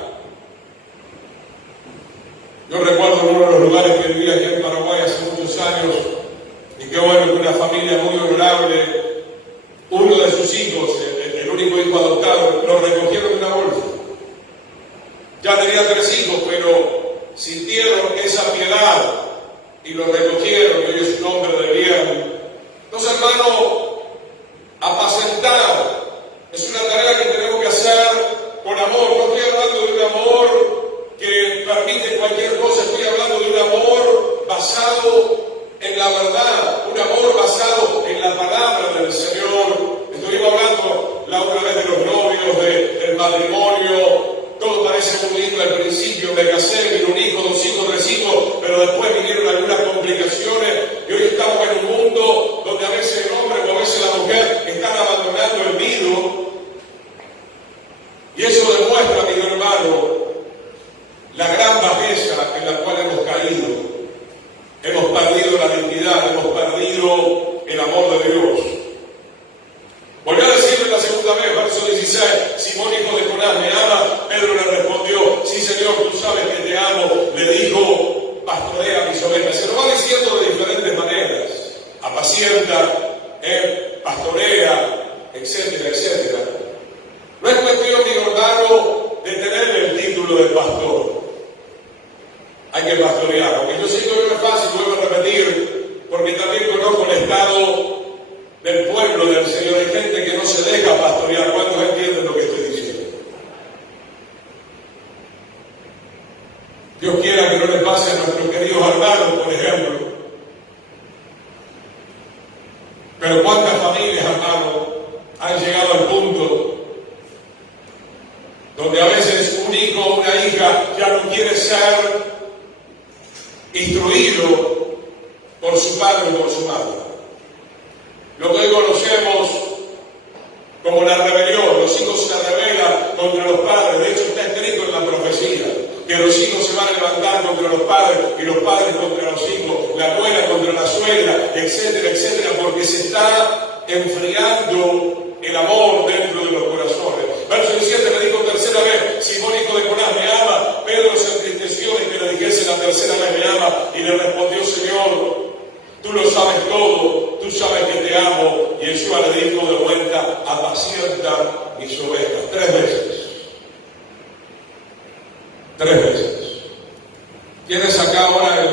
Yo recuerdo uno de los lugares que viví aquí en Paraguay hace muchos años, y qué bueno que una familia muy honorable, uno de sus hijos, el único hijo adoptado, lo recogieron en una bolsa. Ya tenía 3 hijos, pero sintieron esa piedad y lo recogieron, y hoy es un hombre de bien. Entonces, hermano, apacentar es una tarea que tenemos que hacer con amor. No estoy hablando de un amor que permite cualquier cosa, estoy hablando de un amor basado en la verdad, un amor basado en la palabra del Señor. Estuvimos hablando la otra vez de los novios, del matrimonio. Todo parece muy lindo al principio, me casé, vino un hijo, 2 hijos, 3 hijos, pero después vinieron algunas complicaciones y hoy estamos en un mundo donde a veces el hombre o a veces la mujer están abandonando el nido. Y eso demuestra, amigo hermano, la gran bajeza en la cual hemos caído. Hemos perdido la dignidad, hemos perdido el amor de Dios. Volvió a decirle la segunda vez, verso 16, Simón, hijo de Jonás, ¿me ama? Pedro le respondió, sí, Señor, tú sabes que te amo. Le dijo, pastorea mis ovejas. Se lo va diciendo de diferentes maneras. Apacienta, pastorea, etcétera, etcétera. No es cuestión, mi hermano, de tener el título de pastor. Hay que pastorear, aunque yo sé que no es fácil, vuelvo a repetir, porque también conozco el estado del pueblo del Señor. Hay gente que no se deja pastorear. ¿Cuántos entienden lo que estoy diciendo? Dios quiera que no le pase a nuestros queridos hermanos, por ejemplo. Pero ¿cuántas familias, hermanos, han llegado al punto donde a veces un hijo o una hija ya no quiere ser instruido por su padre o por su madre? Lo que hoy conocemos como la rebelión. Los hijos se rebelan contra los padres. De hecho, está escrito en la profecía que los hijos se van a levantar contra los padres y los padres contra los hijos, la nuera contra la suegra, etcétera, etcétera, porque se está enfriando el amor dentro de los corazones. Verso 17, me dijo tercera vez, Simón, hijo de Jonás, ¿me ama? Pedro se entristeció de que le dijese la tercera vez, ¿me ama? Y le respondió, Señor, tú lo sabes todo, tú sabes que te amo. Y Yeshua le dijo de vuelta, apacienta mis ovejas. 3 veces. 3 veces. ¿Tienes acá ahora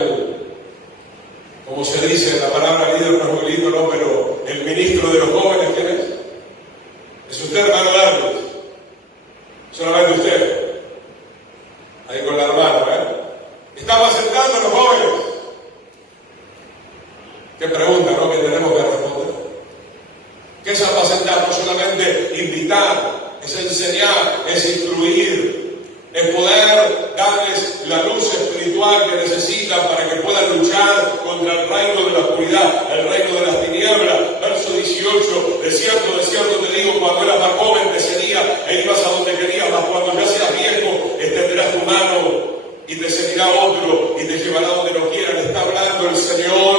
como se dice, la palabra líder no es muy lindo, no, pero el ministro de los jóvenes, ¿quién es? Es usted, hermano Darles. Solamente usted. Ahí con la hermana, ¿Estamos sentando a los jóvenes? ¿Qué pregunta, no? Que tenemos que responder. ¿Qué es apacentar? No solamente invitar, es enseñar, es instruir, es poder darles la luz espiritual que necesitan para que puedan luchar contra el reino de la oscuridad, el reino de las tinieblas. Verso 18, de cierto te digo, cuando eras más joven te seguía e ibas a donde querías, mas cuando ya seas viejo, extenderás tu mano y te seguirá otro y te llevará donde no quieran. Está hablando el Señor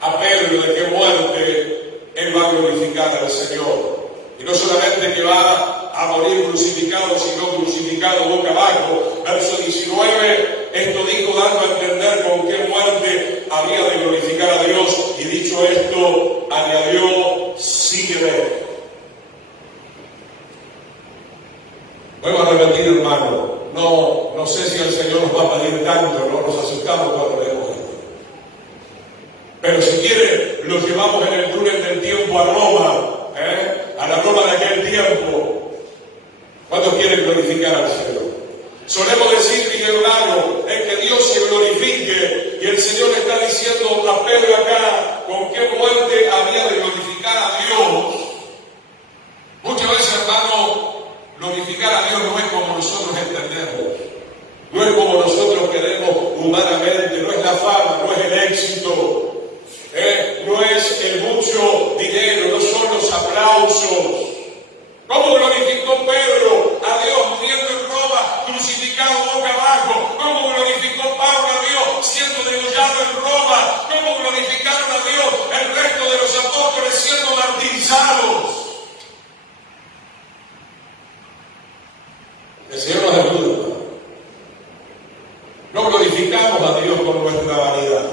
a Pedro de qué muerte él va a glorificar al Señor. Y no solamente que va a morir crucificado, sino crucificado boca abajo. Verso 19, esto dijo dando a entender con qué muerte había de glorificar a Dios. Y dicho esto, añadió, sígueme. Vuelvo a repetir, hermano, no sé si el Señor nos va a pedir tanto, no nos asustamos cuando leemos esto. Pero si quiere, lo llevamos en el túnel del tiempo a Roma, a la Roma de aquel tiempo. ¿Cuántos quieren glorificar al Señor? Solemos decir, mi hermano, es que Dios se glorifique, y el Señor está diciendo a Pedro acá, con qué muerte había de glorificar a Dios. Muchas veces, hermano, glorificar a Dios no es como nosotros entendemos, no es como nosotros queremos humanamente, no es la fama, no es el éxito. No es el mucho dinero, no son los aplausos. ¿Cómo glorificó Pedro a Dios muriendo en Roma, crucificado boca abajo? ¿Cómo glorificó Pablo a Dios siendo degollado en Roma? ¿Cómo glorificaron a Dios el resto de los apóstoles siendo martirizados? El Señor nos ayuda. No glorificamos a Dios con nuestra vanidad.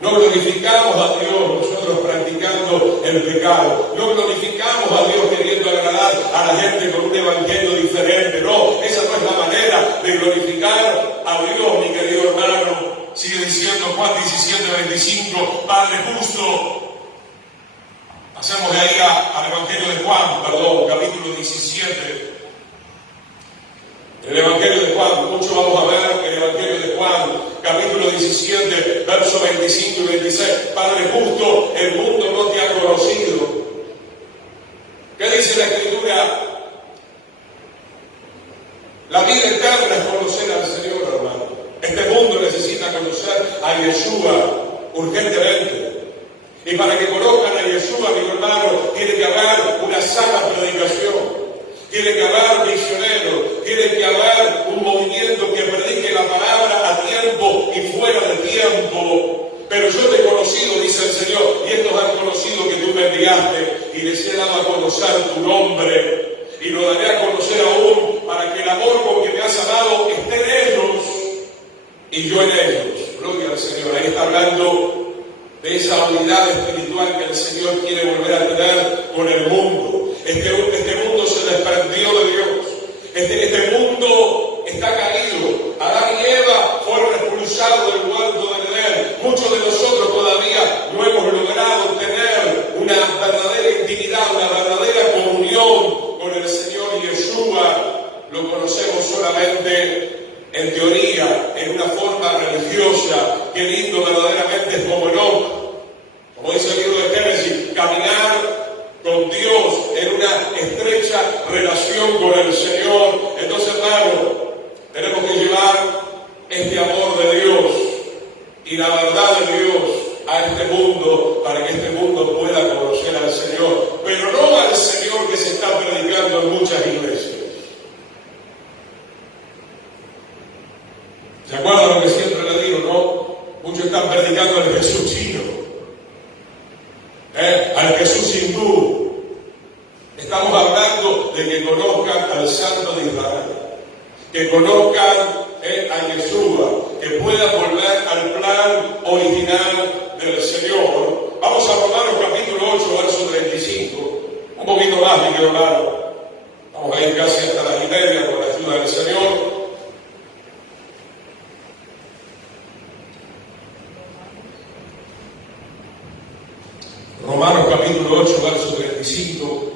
No glorificamos a Dios nosotros practicando el pecado. No glorificamos a Dios queriendo agradar a la gente con un evangelio diferente. No, esa no es la manera de glorificar a Dios, mi querido hermano. Sigue diciendo Juan 17:25, Padre justo. Pasemos de ahí al Evangelio de Juan, capítulo 17. El Evangelio de Juan, mucho vamos a ver el Evangelio de Juan, capítulo 17, versos 25 y 26. Padre justo, el mundo no te ha conocido. ¿Qué dice la Escritura? La vida eterna es conocer al Señor, hermano. Este mundo necesita conocer a Yeshua urgentemente. Y para que conozcan a Yeshua, mi hermano, tiene que haber una sana predicación. Tiene que haber misioneros, tiene que haber un movimiento que predique la palabra a tiempo y fuera de tiempo. Pero yo te he conocido, dice el Señor, y estos han conocido que tú me enviaste, y les he dado a conocer tu nombre, y lo daré a conocer aún, para que el amor con que me has amado esté en ellos, y yo en ellos. Gloria al Señor. Ahí está hablando de esa unidad espiritual que el Señor quiere volver a tener con el mundo. Este mundo se desprendió de Dios. Este mundo está caído. Adán y Eva fueron expulsados del huerto de Edén. Muchos de nosotros todavía no hemos logrado tener una verdadera intimidad, una verdadera comunión con el Señor Yeshua. Lo conocemos solamente en teoría, en una forma religiosa. Qué lindo verdaderamente es como como dice el libro de Génesis, caminar con Dios en una estrecha relación con el Señor. Entonces, hermano, tenemos que llevar este amor de Dios y la verdad de Dios a este mundo, para que este mundo pueda conocer al Señor, pero no al Señor que se está predicando en muchas iglesias. ¿Se acuerdan lo que siempre le digo, no? Muchos están predicando al Jesús chino, al Jesús hindú. Estamos hablando de que conozcan al Santo de Israel, que conozcan a Yeshua, que puedan volver al plan original del Señor. Vamos a Romanos capítulo 8, verso 35. Un poquito más, mi querido hermano. Vamos a ir casi hasta las 1:30 con la ayuda del Señor. Romanos capítulo 8, verso 35.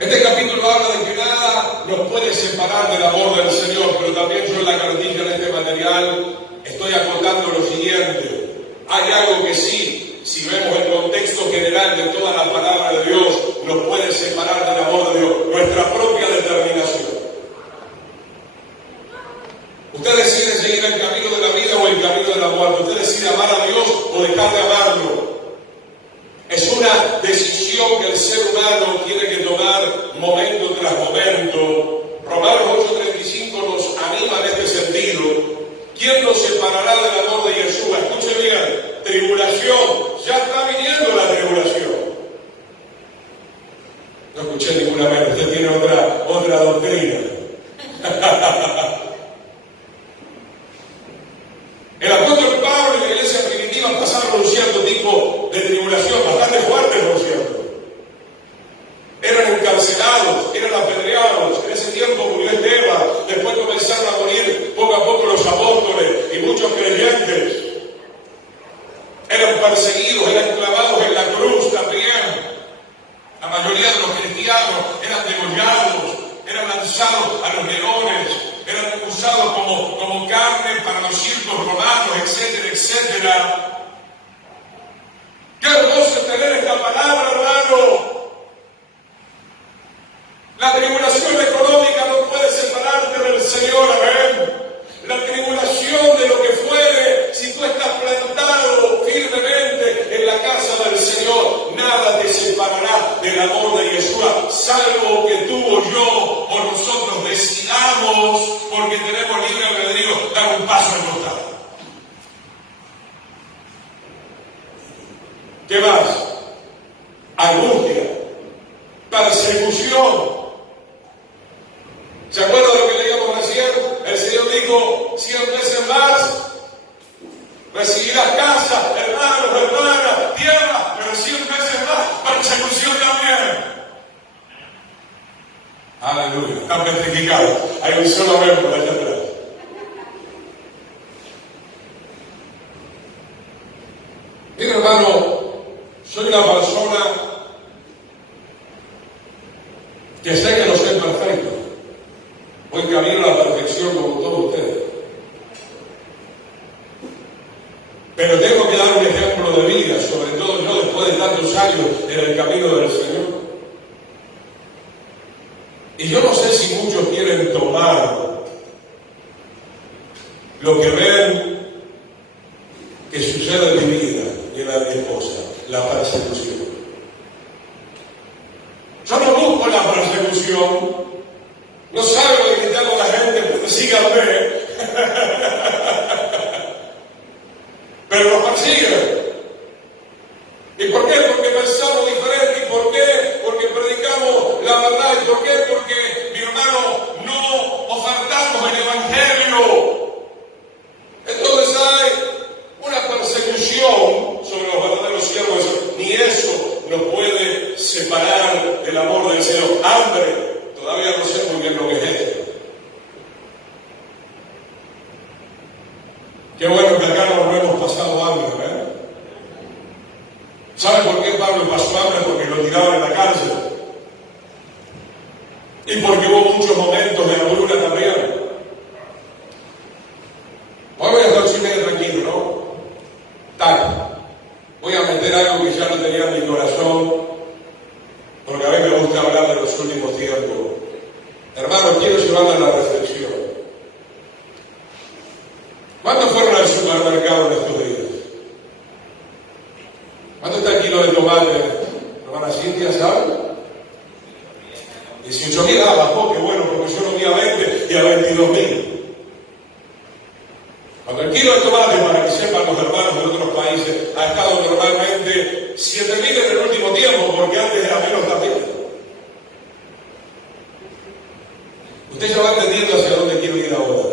Este capítulo habla de que nada nos puede separar del amor del Señor, pero también yo en la cartilla de este material estoy acotando lo siguiente. Hay algo que sí, si vemos el contexto general de toda la palabra de Dios, nos puede separar del amor de Dios, nuestra propia determinación. Usted decide seguir el camino de la vida o el camino de la muerte. Usted decide amar a Dios o dejar de amarlo. Es una decisión que el ser humano tiene que tomar momento tras momento. Romanos 8:35 nos anima en este sentido. ¿Quién nos separará del amor de Yeshua? Escuche bien, tribulación. Ya está viniendo la tribulación. No escuché ninguna vez. Usted tiene otra doctrina. El apóstol Pablo y la iglesia primitiva pasaron un cierto tipo de tribulación, bastante fuerte, por cierto. Eran encarcelados, eran apedreados. En ese tiempo murió Esteban, después comenzaron a morir poco a poco los apóstoles y muchos creyentes. Eran perseguidos, eran clavados en la cruz también. La mayoría de los cristianos eran degollados, eran lanzados a los leones, eran usados como carne para los circos romanos, etcétera, etcétera. ¡Qué hermoso tener esta palabra, hermano! La tribulación económica no puede separarte del Señor, amén. La tribulación de lo que fuere, si tú estás plantado firmemente en la casa del Señor, nada te separará del amor de Yeshua, salvo que tú o yo o nosotros decidamos, porque tenemos libre albedrío, dar un paso al costado. ¿Qué más? Angustia, persecución. ¿Se acuerdan de lo que leíamos recién? El Señor dijo 100 veces más recibirás están petrificados. Hay un solo verbo allá atrás. Mira, hermano, soy una persona que sé que no soy perfecto. Voy camino a la perfección como todos ustedes. Pero tengo que dar un ejemplo de vida, sobre todo yo después de tantos años en el camino del Señor. Y yo no sé si muchos quieren tomar lo que ven que sucede en mi vida y en la de mi esposa, la persecución. Yo no busco la persecución, no salgo gritando a la gente, síganme, pero nos persiguen. ¿Y por qué? Porque pensamos diferente. ¿Y por qué? Porque predicamos la verdad. ¿Y por qué? Porque, mi hermano, no ofertamos el Evangelio. Entonces hay una persecución sobre los verdaderos siervos. Ni eso nos puede separar del amor del Señor. Hambre. Todavía no sé muy bien lo que es esto. Qué bueno que acá no hemos pasado hambre, ¿verdad? ¿Sabe por qué Pablo pasó hambre? Porque lo tiraban en la cárcel. Y porque hubo muchos momentos de hambruna también. Hoy voy a estar sin medio tranquilo, ¿no? Tal. Voy a meter algo que ya no tenía en mi corazón, porque a mí me gusta hablar de los últimos tiempos. Hermano, quiero llevarle a la reflexión. ¿Cuántos fueron al supermercado en estos días? ¿Cuánto está el kilo de tomate? Hermana Cintia, ¿sabe? 18.000, bajó, qué bueno, porque yo lo vi a 20 y a 22.000. Cuando el kilo de tomate, para que sepan los hermanos de otros países, ha estado normalmente 7.000 en el último tiempo, porque antes era menos también. Usted ya va entendiendo hacia dónde quiero ir ahora.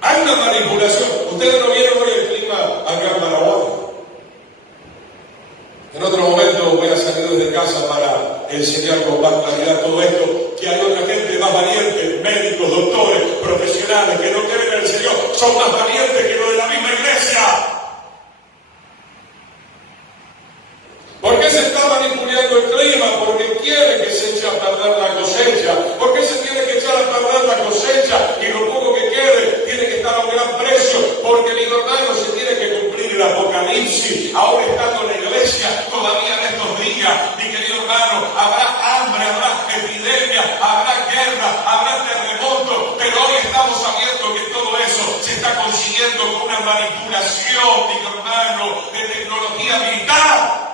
Hay una manipulación. Ustedes no vieron hoy el clima acá en Paraguay. En otro momento voy a salir desde casa para enseñar con más claridad todo esto, que hay otra gente más valiente, médicos, doctores, profesionales, que no creen en el Señor, son más valientes que los de la misma iglesia. ¿Por qué se está manipulando el clima? Porque quiere que se eche a perder la cosecha. ¿Por qué se tiene que echar a perder la cosecha? Y lo poco que quede tiene que estar a un gran precio. Porque, mi hermano, se tiene que cumplir el Apocalipsis. Ahora estando en la iglesia, todavía en estos días, mi querido hermano, habrá hambre, habrá epidemia, habrá guerra, habrá terremoto. Pero hoy estamos sabiendo que todo eso se está consiguiendo con una manipulación, mi hermano, de tecnología militar.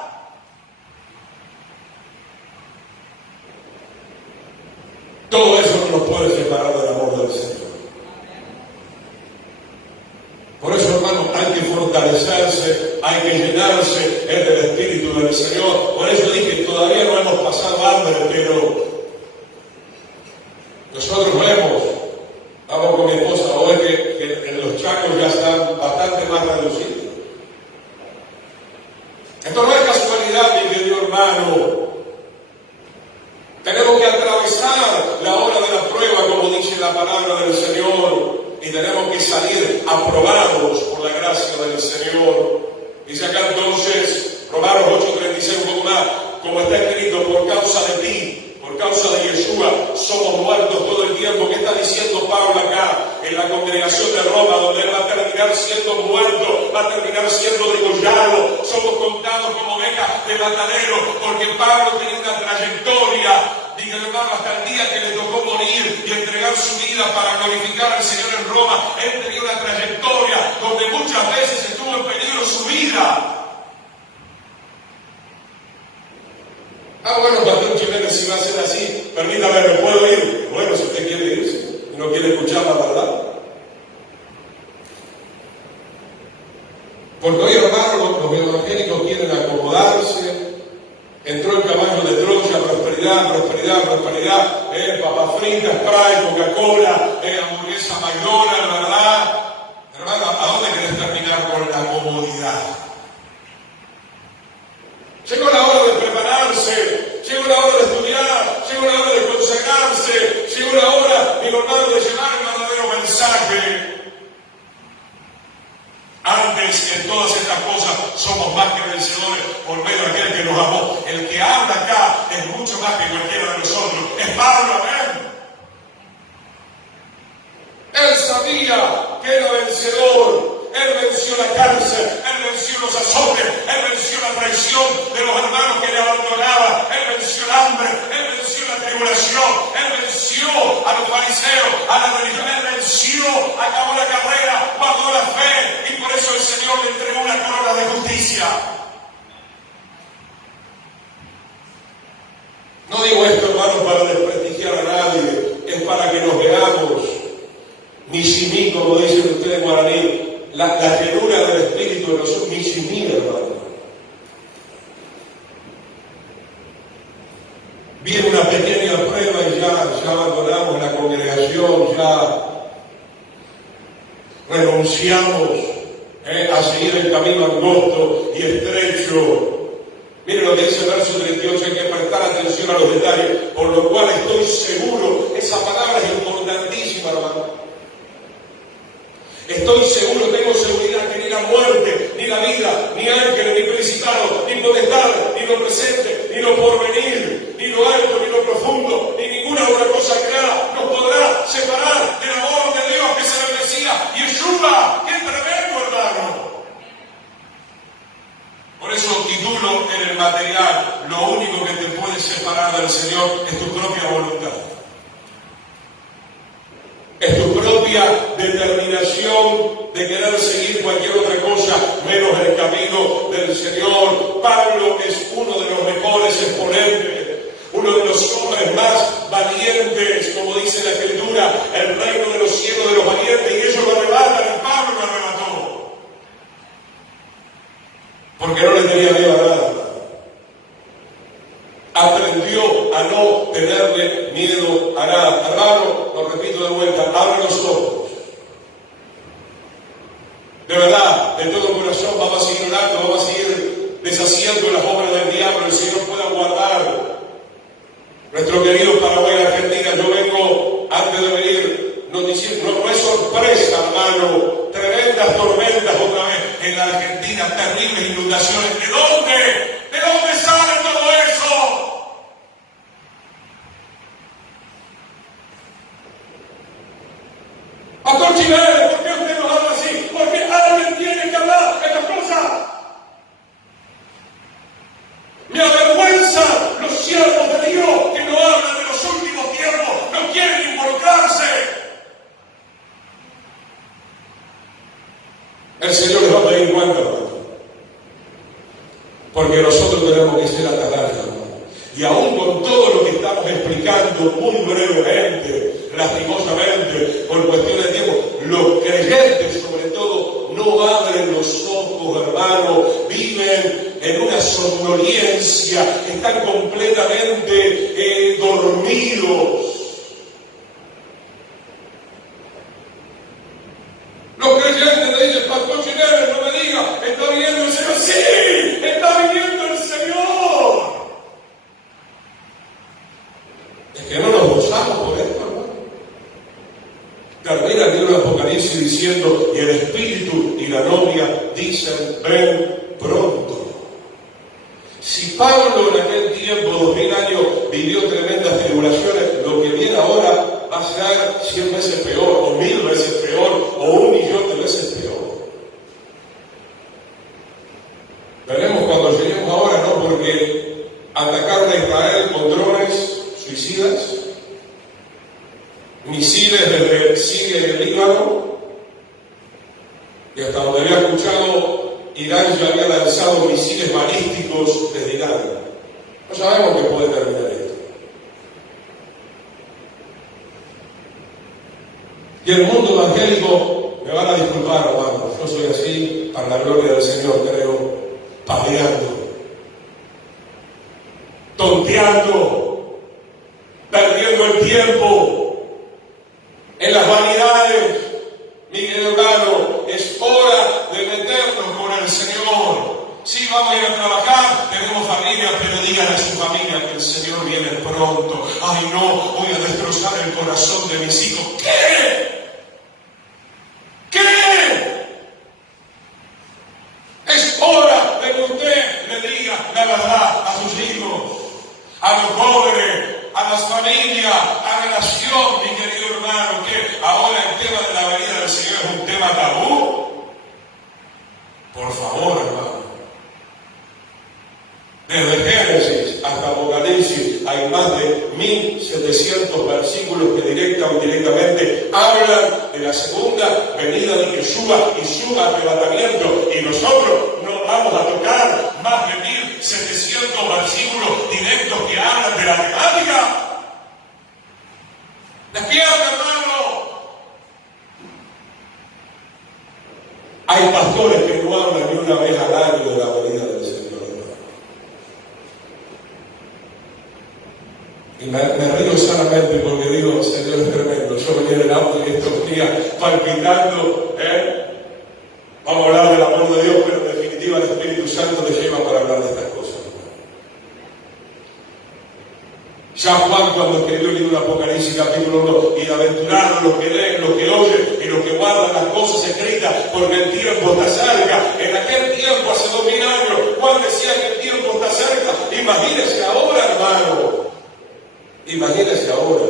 Todo eso no nos puede separar del amor del Señor. Por eso, hermano, hay que fortalecerse, hay que llenarse del Espíritu del Señor. Por eso dije, todavía no hemos pasado hambre, pero nosotros vemos, vamos con mi esposa, hoy que los chacos ya están bastante más reducidos. Esto no es casualidad, mi querido hermano. Tenemos que atravesar la hora de la prueba, como dice la palabra del Señor, y tenemos que salir aprobados por la gracia del Señor. Dice acá entonces, Romanos 8:36, un poco más, como está escrito, por causa de ti, por causa de Yeshua, somos muertos todo el tiempo. ¿Qué está diciendo Pablo acá en la congregación de Roma, donde él va a terminar siendo muerto, va a terminar siendo degollado? Somos contados como ovejas de matadero, porque Pablo tenía una trayectoria, diga hermano, hasta el día que le tocó morir y entregar su vida para glorificar al Señor en Roma. Él tenía una trayectoria donde muchas veces estuvo en peligro su vida. Bueno, Pastor Jiménez, si va a ser así, permítame, ¿me puedo ir? Bueno, si usted quiere irse y no quiere escuchar la verdad. Porque hoy, hermano, los evangélicos quieren acomodarse. Entró el caballo de Troya, prosperidad, prosperidad, prosperidad, papas fritas, Sprite, Coca-Cola, hamburguesa McDonald's, ¿verdad? Hermano, ¿a dónde querés terminar con la comodidad? Llegó la hora de prepararse, llegó la hora de estudiar, llegó la hora de consagrarse, más voz. El que habla acá es mucho más que cualquiera de nosotros. Es Pablo, amén. Él sabía que era vencedor. Él venció la cárcel, Él venció los azotes, Él venció la traición de los hermanos que le abandonaban, Él venció el hambre, Él venció la tribulación, Él venció a los fariseos, a la religión, Él venció, acabó la carrera, guardó la fe, y por eso el Señor le entregó una corona de justicia. No digo esto, hermanos, para desprestigiar a nadie, es para que nos veamos, ni si mí, como dicen ustedes en guaraní. La llenura del Espíritu de nosotros, ni sin mí, hermano. Viene una pequeña prueba y ya abandonamos la congregación, ya renunciamos a seguir el camino angosto y estrecho. Miren lo que dice el verso 38, hay que prestar atención a los detalles, por lo cual estoy seguro, esa palabra es importantísima, hermano. Estoy seguro, tengo seguridad que ni la muerte, ni la vida, ni ángeles, ni principados, ni potestades, ni lo presente, ni lo porvenir, ni lo alto, ni lo profundo, ni ninguna otra cosa creada nos podrá separar del amor de Dios que es el Mesías. Yeshua, ¡qué tremendo, hermano! Por eso titulo en el material, lo único que te puede separar del Señor es tu propia voluntad. Es tu propia determinación de querer seguir cualquier otra cosa menos el camino del Señor. Pablo es uno de los mejores exponentes, uno de los hombres más valientes, como dice la Escritura, el reino de los cielos de los valientes, y ellos lo arrebatan, y Pablo lo arrebató. Porque no le tenía miedo a nada. Aprendió a no tenerle miedo a nada. Hermano, lo repito de vuelta, abre los ojos. De verdad, de todo corazón vamos a seguir orando, vamos a seguir deshaciendo las obras del diablo. El Señor pueda guardar nuestro querido Paraguay, Argentina. Yo vengo, antes de venir, no es sorpresa, hermano. Tremendas tormentas otra vez en la Argentina, terribles inundaciones. ¿De dónde? ¿De dónde sale todo eso? Pastor Chimenez, ¿por qué usted nos habla así? Porque alguien tiene que hablar estas cosas. Me avergüenza los siervos de Dios que no hablan de los últimos tiempos, no quieren involucrarse. El Señor les va a pedir cuenta, hermano. Porque nosotros tenemos que ser atalantes, hermano. Y aún con todo lo que estamos explicando muy brevemente, lastimosamente, por cuestión de tiempo, los creyentes sobre todo no abren los ojos, hermano, viven en una somnolencia, están completamente dormidos. Los creyentes le dicen, Pastor Chimenez, no me diga, está viniendo el Señor. ¡Sí! ¡Está viniendo el Señor! Es que no nos gozamos por esto, hermano. Termina el libro de Apocalipsis diciendo, y el Espíritu y la novia dicen, ven pronto. Si Pablo en aquel tiempo, 2000 años, vivió tremendas tribulaciones, lo que viene ahora va a ser 100 veces peor, o 1000 veces peor, o 1.000.000 de veces peor. Veremos cuando lleguemos ahora, ¿no? Porque atacaron a Israel con drones suicidas, misiles desde Siria y el Líbano, y hasta donde había escuchado, Irán ya había lanzado misiles balísticos desde Irán. No sabemos qué puede terminar esto. Y el mundo evangélico, me van a disculpar, hermanos, yo soy así, para la gloria del Señor, creo, padeando, tonteando, perdiendo el tiempo en las vanidades. Miguel hermano, es hora de meternos con el Señor. Sí, vamos a ir a trabajar, tenemos familia, pero digan a su familia que el Señor viene pronto. Ay, no, voy a destrozar el corazón de mis hijos. ¿Qué? Es hora de que usted le diga la verdad a a los jóvenes, a las familias, a la nación, mi querido hermano, que ahora el tema de la venida del Señor es un tema tabú. Por favor, hermano. Desde Génesis hasta Apocalipsis hay más de 1700 versículos que directa o indirectamente hablan de la segunda venida de Yeshua y su arrebatamiento. Y nosotros no vamos a tocar más de 1700 versículos directos que hablan de la temática. Despierta, hermano. Hay pastores que no hablan ni una vez al año de la venida del Señor. Y me río sanamente porque digo, Señor, es tremendo. Yo venía en el auto y estos días palpitando, vamos a hablar del amor de Dios, pero en definitiva el Espíritu Santo te lleva para hablar de estas cosas. Ya Juan, cuando escribió el libro de Apocalipsis capítulo 1, bienaventurados los que leen, los que oyen y los que guardan las cosas escritas, porque el tiempo está cerca. En aquel tiempo, hace 2000 años, Juan decía que el tiempo está cerca. Imagínese ahora, hermano. Imagínese ahora.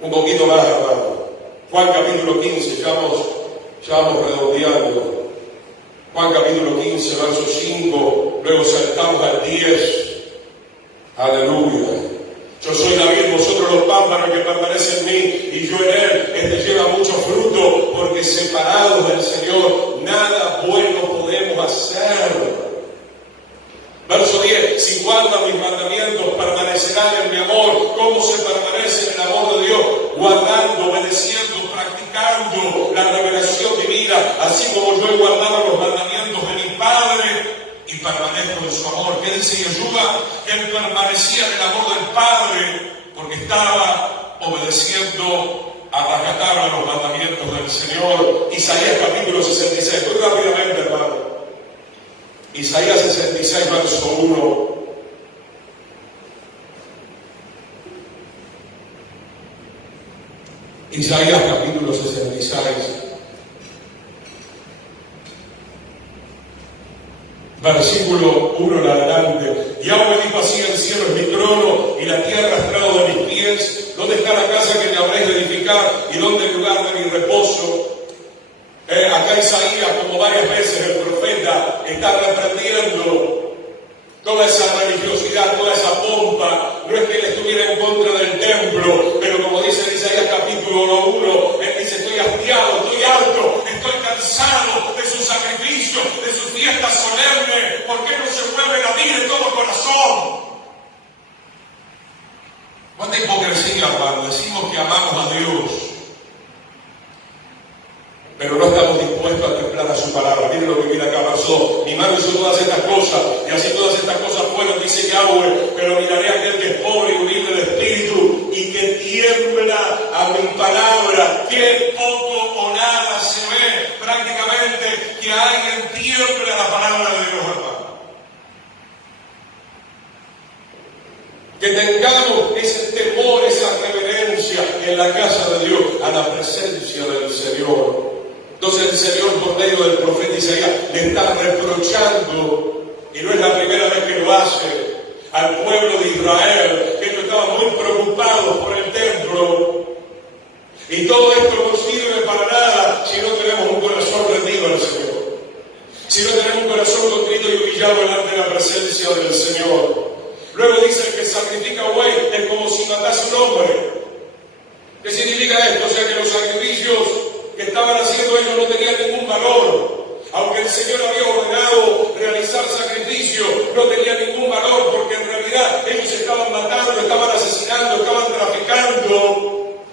Un poquito más, hermano. Juan capítulo 15, ya vamos redondeando. Juan capítulo 15, verso 5, luego saltamos al 10. Aleluya. Yo soy la vid, vosotros los pámpanos, que permanecen en mí y yo en él. Este lleva mucho fruto, porque separados del Señor nada bueno podemos hacer. Verso 10, si guardan mis mandamientos, permanecerán en mi amor. ¿Cómo se permanece en el amor de Dios? Guardando, obedeciendo, practicando la revelación divina, así como yo he guardado los mandamientos de mi Padre y permanezco en su amor. ¿Qué dice Yeshua? Que él permanecía en el amor del Padre porque estaba obedeciendo a rajatabla los mandamientos del Señor. Isaías capítulo 66, muy rápidamente, hermano. Isaías 66, verso 1. Isaías capítulo 66. Versículo 1 en adelante. Yahweh dijo así: el cielo es mi trono y la tierra estrado de mis pies. ¿Dónde está la casa que me habréis de edificar y dónde el lugar de mi reposo? Acá Isaías, como varias veces el profeta, está reprendiendo toda esa religiosidad, toda esa pompa. No es que él estuviera en contra del templo, pero como dice en Isaías capítulo 1, él dice: estoy hastiado, estoy harto, estoy cansado de sus sacrificios, de sus fiestas solemnes. ¿Por qué no se mueven a mí de todo corazón? ¿Cuánta hipocresía, hermano? Decimos que amamos a Dios, pero no estamos dispuestos a templar a su palabra. Miren lo que viene acá, verso: mi mano hizo todas estas cosas, y así todas estas cosas fueron, dice Yahweh, pero miraré a aquel que es pobre y humilde de espíritu, y que tiembla a mi palabra. Que poco o nada se ve, prácticamente, que alguien tiembla a la palabra de Dios, hermano. Que tengamos ese temor, esa reverencia en la casa de Dios, a la presencia del Señor. Entonces el Señor, por medio del profeta Isaías, le está reprochando, y no es la primera vez que lo hace, al pueblo de Israel, que ellos estaban muy preocupados por el templo. Y todo esto no sirve para nada si no tenemos un corazón rendido al Señor. Si no tenemos un corazón contrito y humillado delante de la presencia del Señor. Luego dice: el que sacrifica buey es como si matase un hombre. ¿Qué significa esto? O sea que los sacrificios que estaban haciendo ellos no tenían ningún valor. Aunque el Señor había ordenado realizar sacrificios, no tenía ningún valor, porque en realidad ellos estaban matando, estaban asesinando, estaban traficando.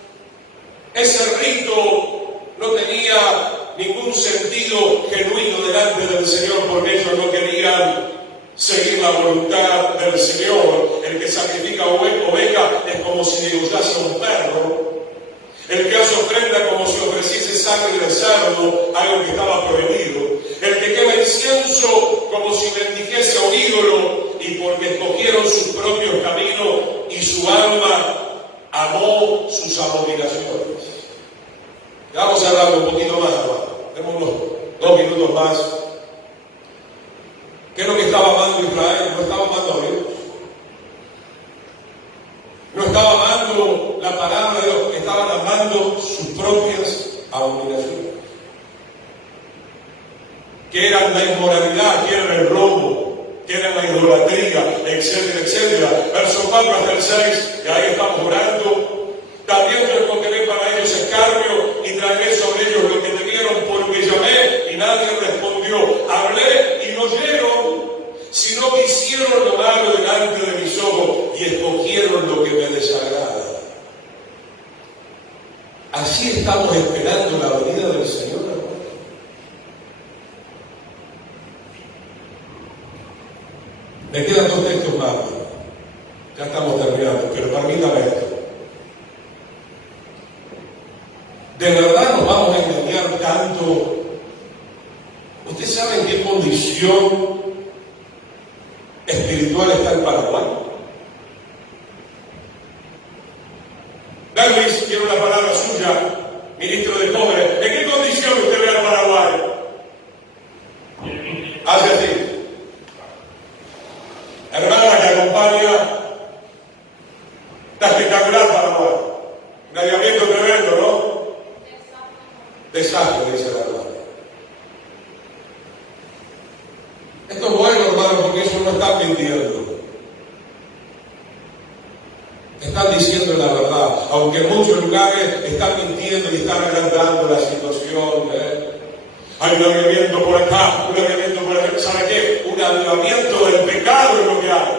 Ese rito no tenía ningún sentido genuino delante del Señor, porque ellos no querían seguir la voluntad del Señor. El que sacrifica oveja es como si degollase a un perro. El que hace ofrenda como si ofreciese sangre de cerdo, algo que estaba prohibido. El que quema incienso como si bendijese a un ídolo, y porque escogieron sus propios caminos y su alma amó sus abominaciones. Ya vamos a hablar un poquito más, hermano. Tenemos unos 2 minutos más. ¿Qué es lo que estaba amando Israel? No estaba amando a Dios. amando sus propias abominaciones, que eran la inmoralidad, que era el robo, que era la idolatría, etcétera, etcétera. Verso 4 hasta el 6, y ahí estamos orando. También responderé para ellos escarnio y traeré sobre ellos lo que temieron, porque llamé y nadie respondió. Hablé y no oyeron, sino que hicieron lo malo delante de mis ojos y escogieron lo que me desagrada. Así estamos esperando la venida del Señor, hermano. Me quedan 2 textos más. Ya estamos terminando, pero permítame esto. ¿De verdad nos vamos a engañar tanto? ¿Usted sabe en qué condición espiritual está el Paraguay? Luis, quiero una palabra suya, ministro de Jóvenes. ¿En qué condición usted ve al Paraguay? Hace así. Hermana que acompaña, está espectacular Paraguay. Un avivamiento tremendo, ¿no? Desastre, dice la hermana. Esto es bueno, hermano, porque eso no está mintiendo. Están diciendo la verdad, aunque en muchos lugares están mintiendo y están agrandando la situación. Hay un avivamiento por acá, un avivamiento por allá. ¿Sabe qué? Un avivamiento del pecado es lo que hay.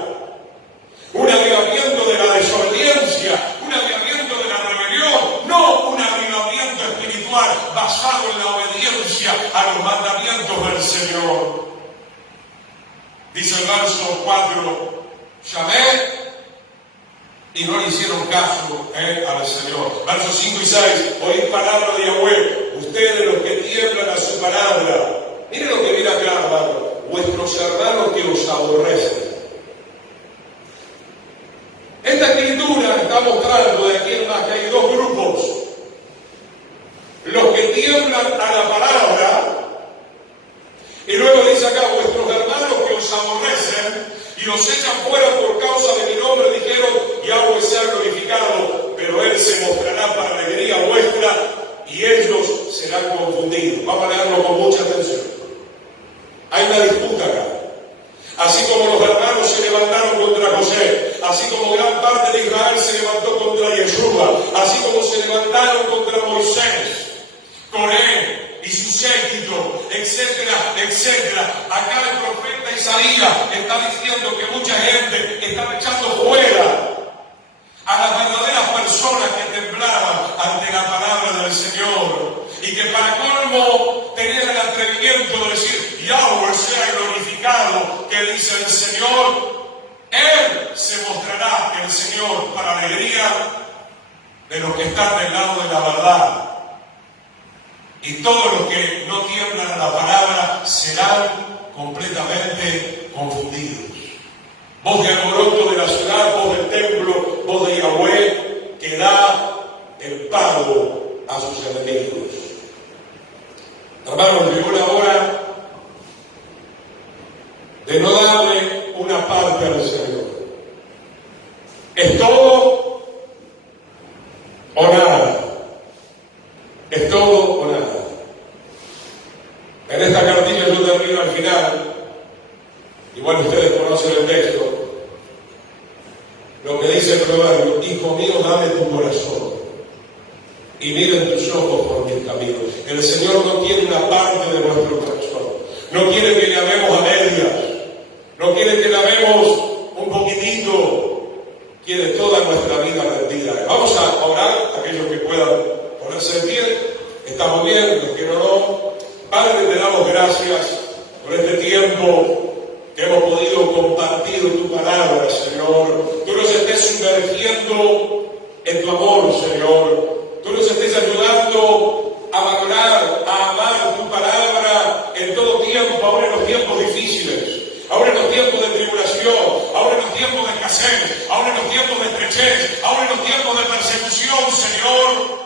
Un avivamiento de la desobediencia, un avivamiento de la rebelión, no un avivamiento espiritual basado en la obediencia a los mandamientos del Señor. Dice el verso 4, llamé y no le hicieron caso al Señor. Versos 5 y 6, oíd palabra de Yahweh, ustedes los que tiemblan a su palabra. Miren lo que viene acá, hermano, vuestros hermanos que os aborrecen. Esta escritura está mostrando de aquí en más que hay 2 grupos. Los que tiemblan a la palabra, y luego dice acá, vuestros hermanos que os aborrecen y os echan fuera por causa de mi nombre, dijeron, Yahweh sea glorificado, pero Él se mostrará para alegría vuestra y ellos serán confundidos. Vamos a leerlo con mucha atención. Hay una disputa acá. Así como los hermanos se levantaron contra José, así como gran parte de Israel se levantó contra Yeshua, así como se levantaron contra Moisés, Coré y su séquito, etcétera, etcétera. Acá el profeta Isaías está diciendo que mucha gente está echando fuera a las verdaderas personas que temblaban ante la palabra del Señor y que para colmo tenían el atrevimiento de decir Yahweh sea glorificado, que dice el Señor, Él se mostrará el Señor para alegría de los que están del lado de la verdad. Y todos los que no tiemblan a la palabra serán completamente confundidos. Voz de alboroto de la ciudad, voz del templo, voz de Yahweh, que da el pago a sus enemigos. Hermanos, llegó la hora de no darle una parte al Señor. Es todo o nada. Es todo o nada. En esta cartilla yo termino al final, igual ustedes conocen el texto, lo que dice el proverbio, hijo mío, dame tu corazón y miren tus ojos por mis caminos. El Señor no quiere una parte de nuestro corazón, no quiere que le amemos a medias, no quiere que le amemos un poquitito, quiere toda nuestra vida rendida. Vamos a orar, aquellos que puedan ponerse en pie, estamos bien, los que no. Padre, te damos gracias por este tiempo que hemos podido compartir tu palabra, Señor. Tú nos estés sumergiendo en tu amor, Señor. Tú nos estés ayudando a valorar, a amar tu palabra en todo tiempo, ahora en los tiempos difíciles, ahora en los tiempos de tribulación, ahora en los tiempos de escasez, ahora en los tiempos de estrechez, ahora en los tiempos de persecución, Señor.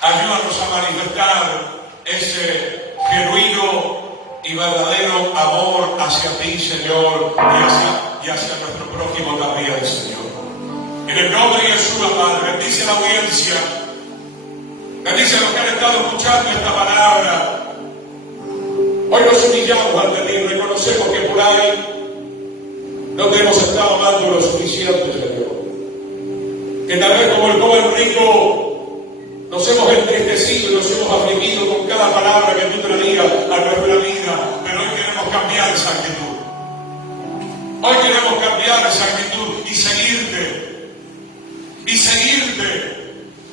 Ayúdanos a manifestar ese genuino y verdadero amor hacia ti, Señor, y hacia nuestro prójimo también, Señor. En el nombre de Jesús, Padre, bendice a la audiencia. Bendice a los que han estado escuchando esta palabra. Hoy nos humillamos ante ti y reconocemos que por ahí no te hemos estado amando lo suficiente, Señor. Que tal vez como el joven rico nos hemos entristecido y nos hemos afligido con cada palabra que tú traías a nuestra vida, pero hoy queremos cambiar esa actitud. Hoy queremos cambiar esa actitud y seguirte. Y seguirte.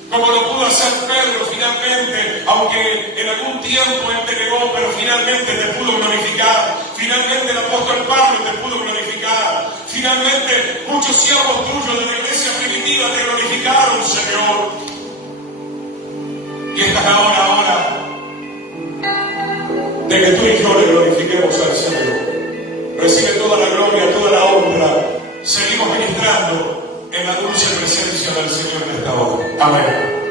Como lo pudo hacer Pedro finalmente, aunque en algún tiempo él te negó, pero finalmente te pudo glorificar. Finalmente el apóstol Pablo te pudo glorificar. Finalmente muchos siervos tuyos de la iglesia primitiva te glorificaron, Señor. Y esta es la hora de que tú y yo le glorifiquemos al Señor. Recibe toda la gloria, toda la honra. Seguimos ministrando en la dulce presencia del Señor en esta hora. Amén.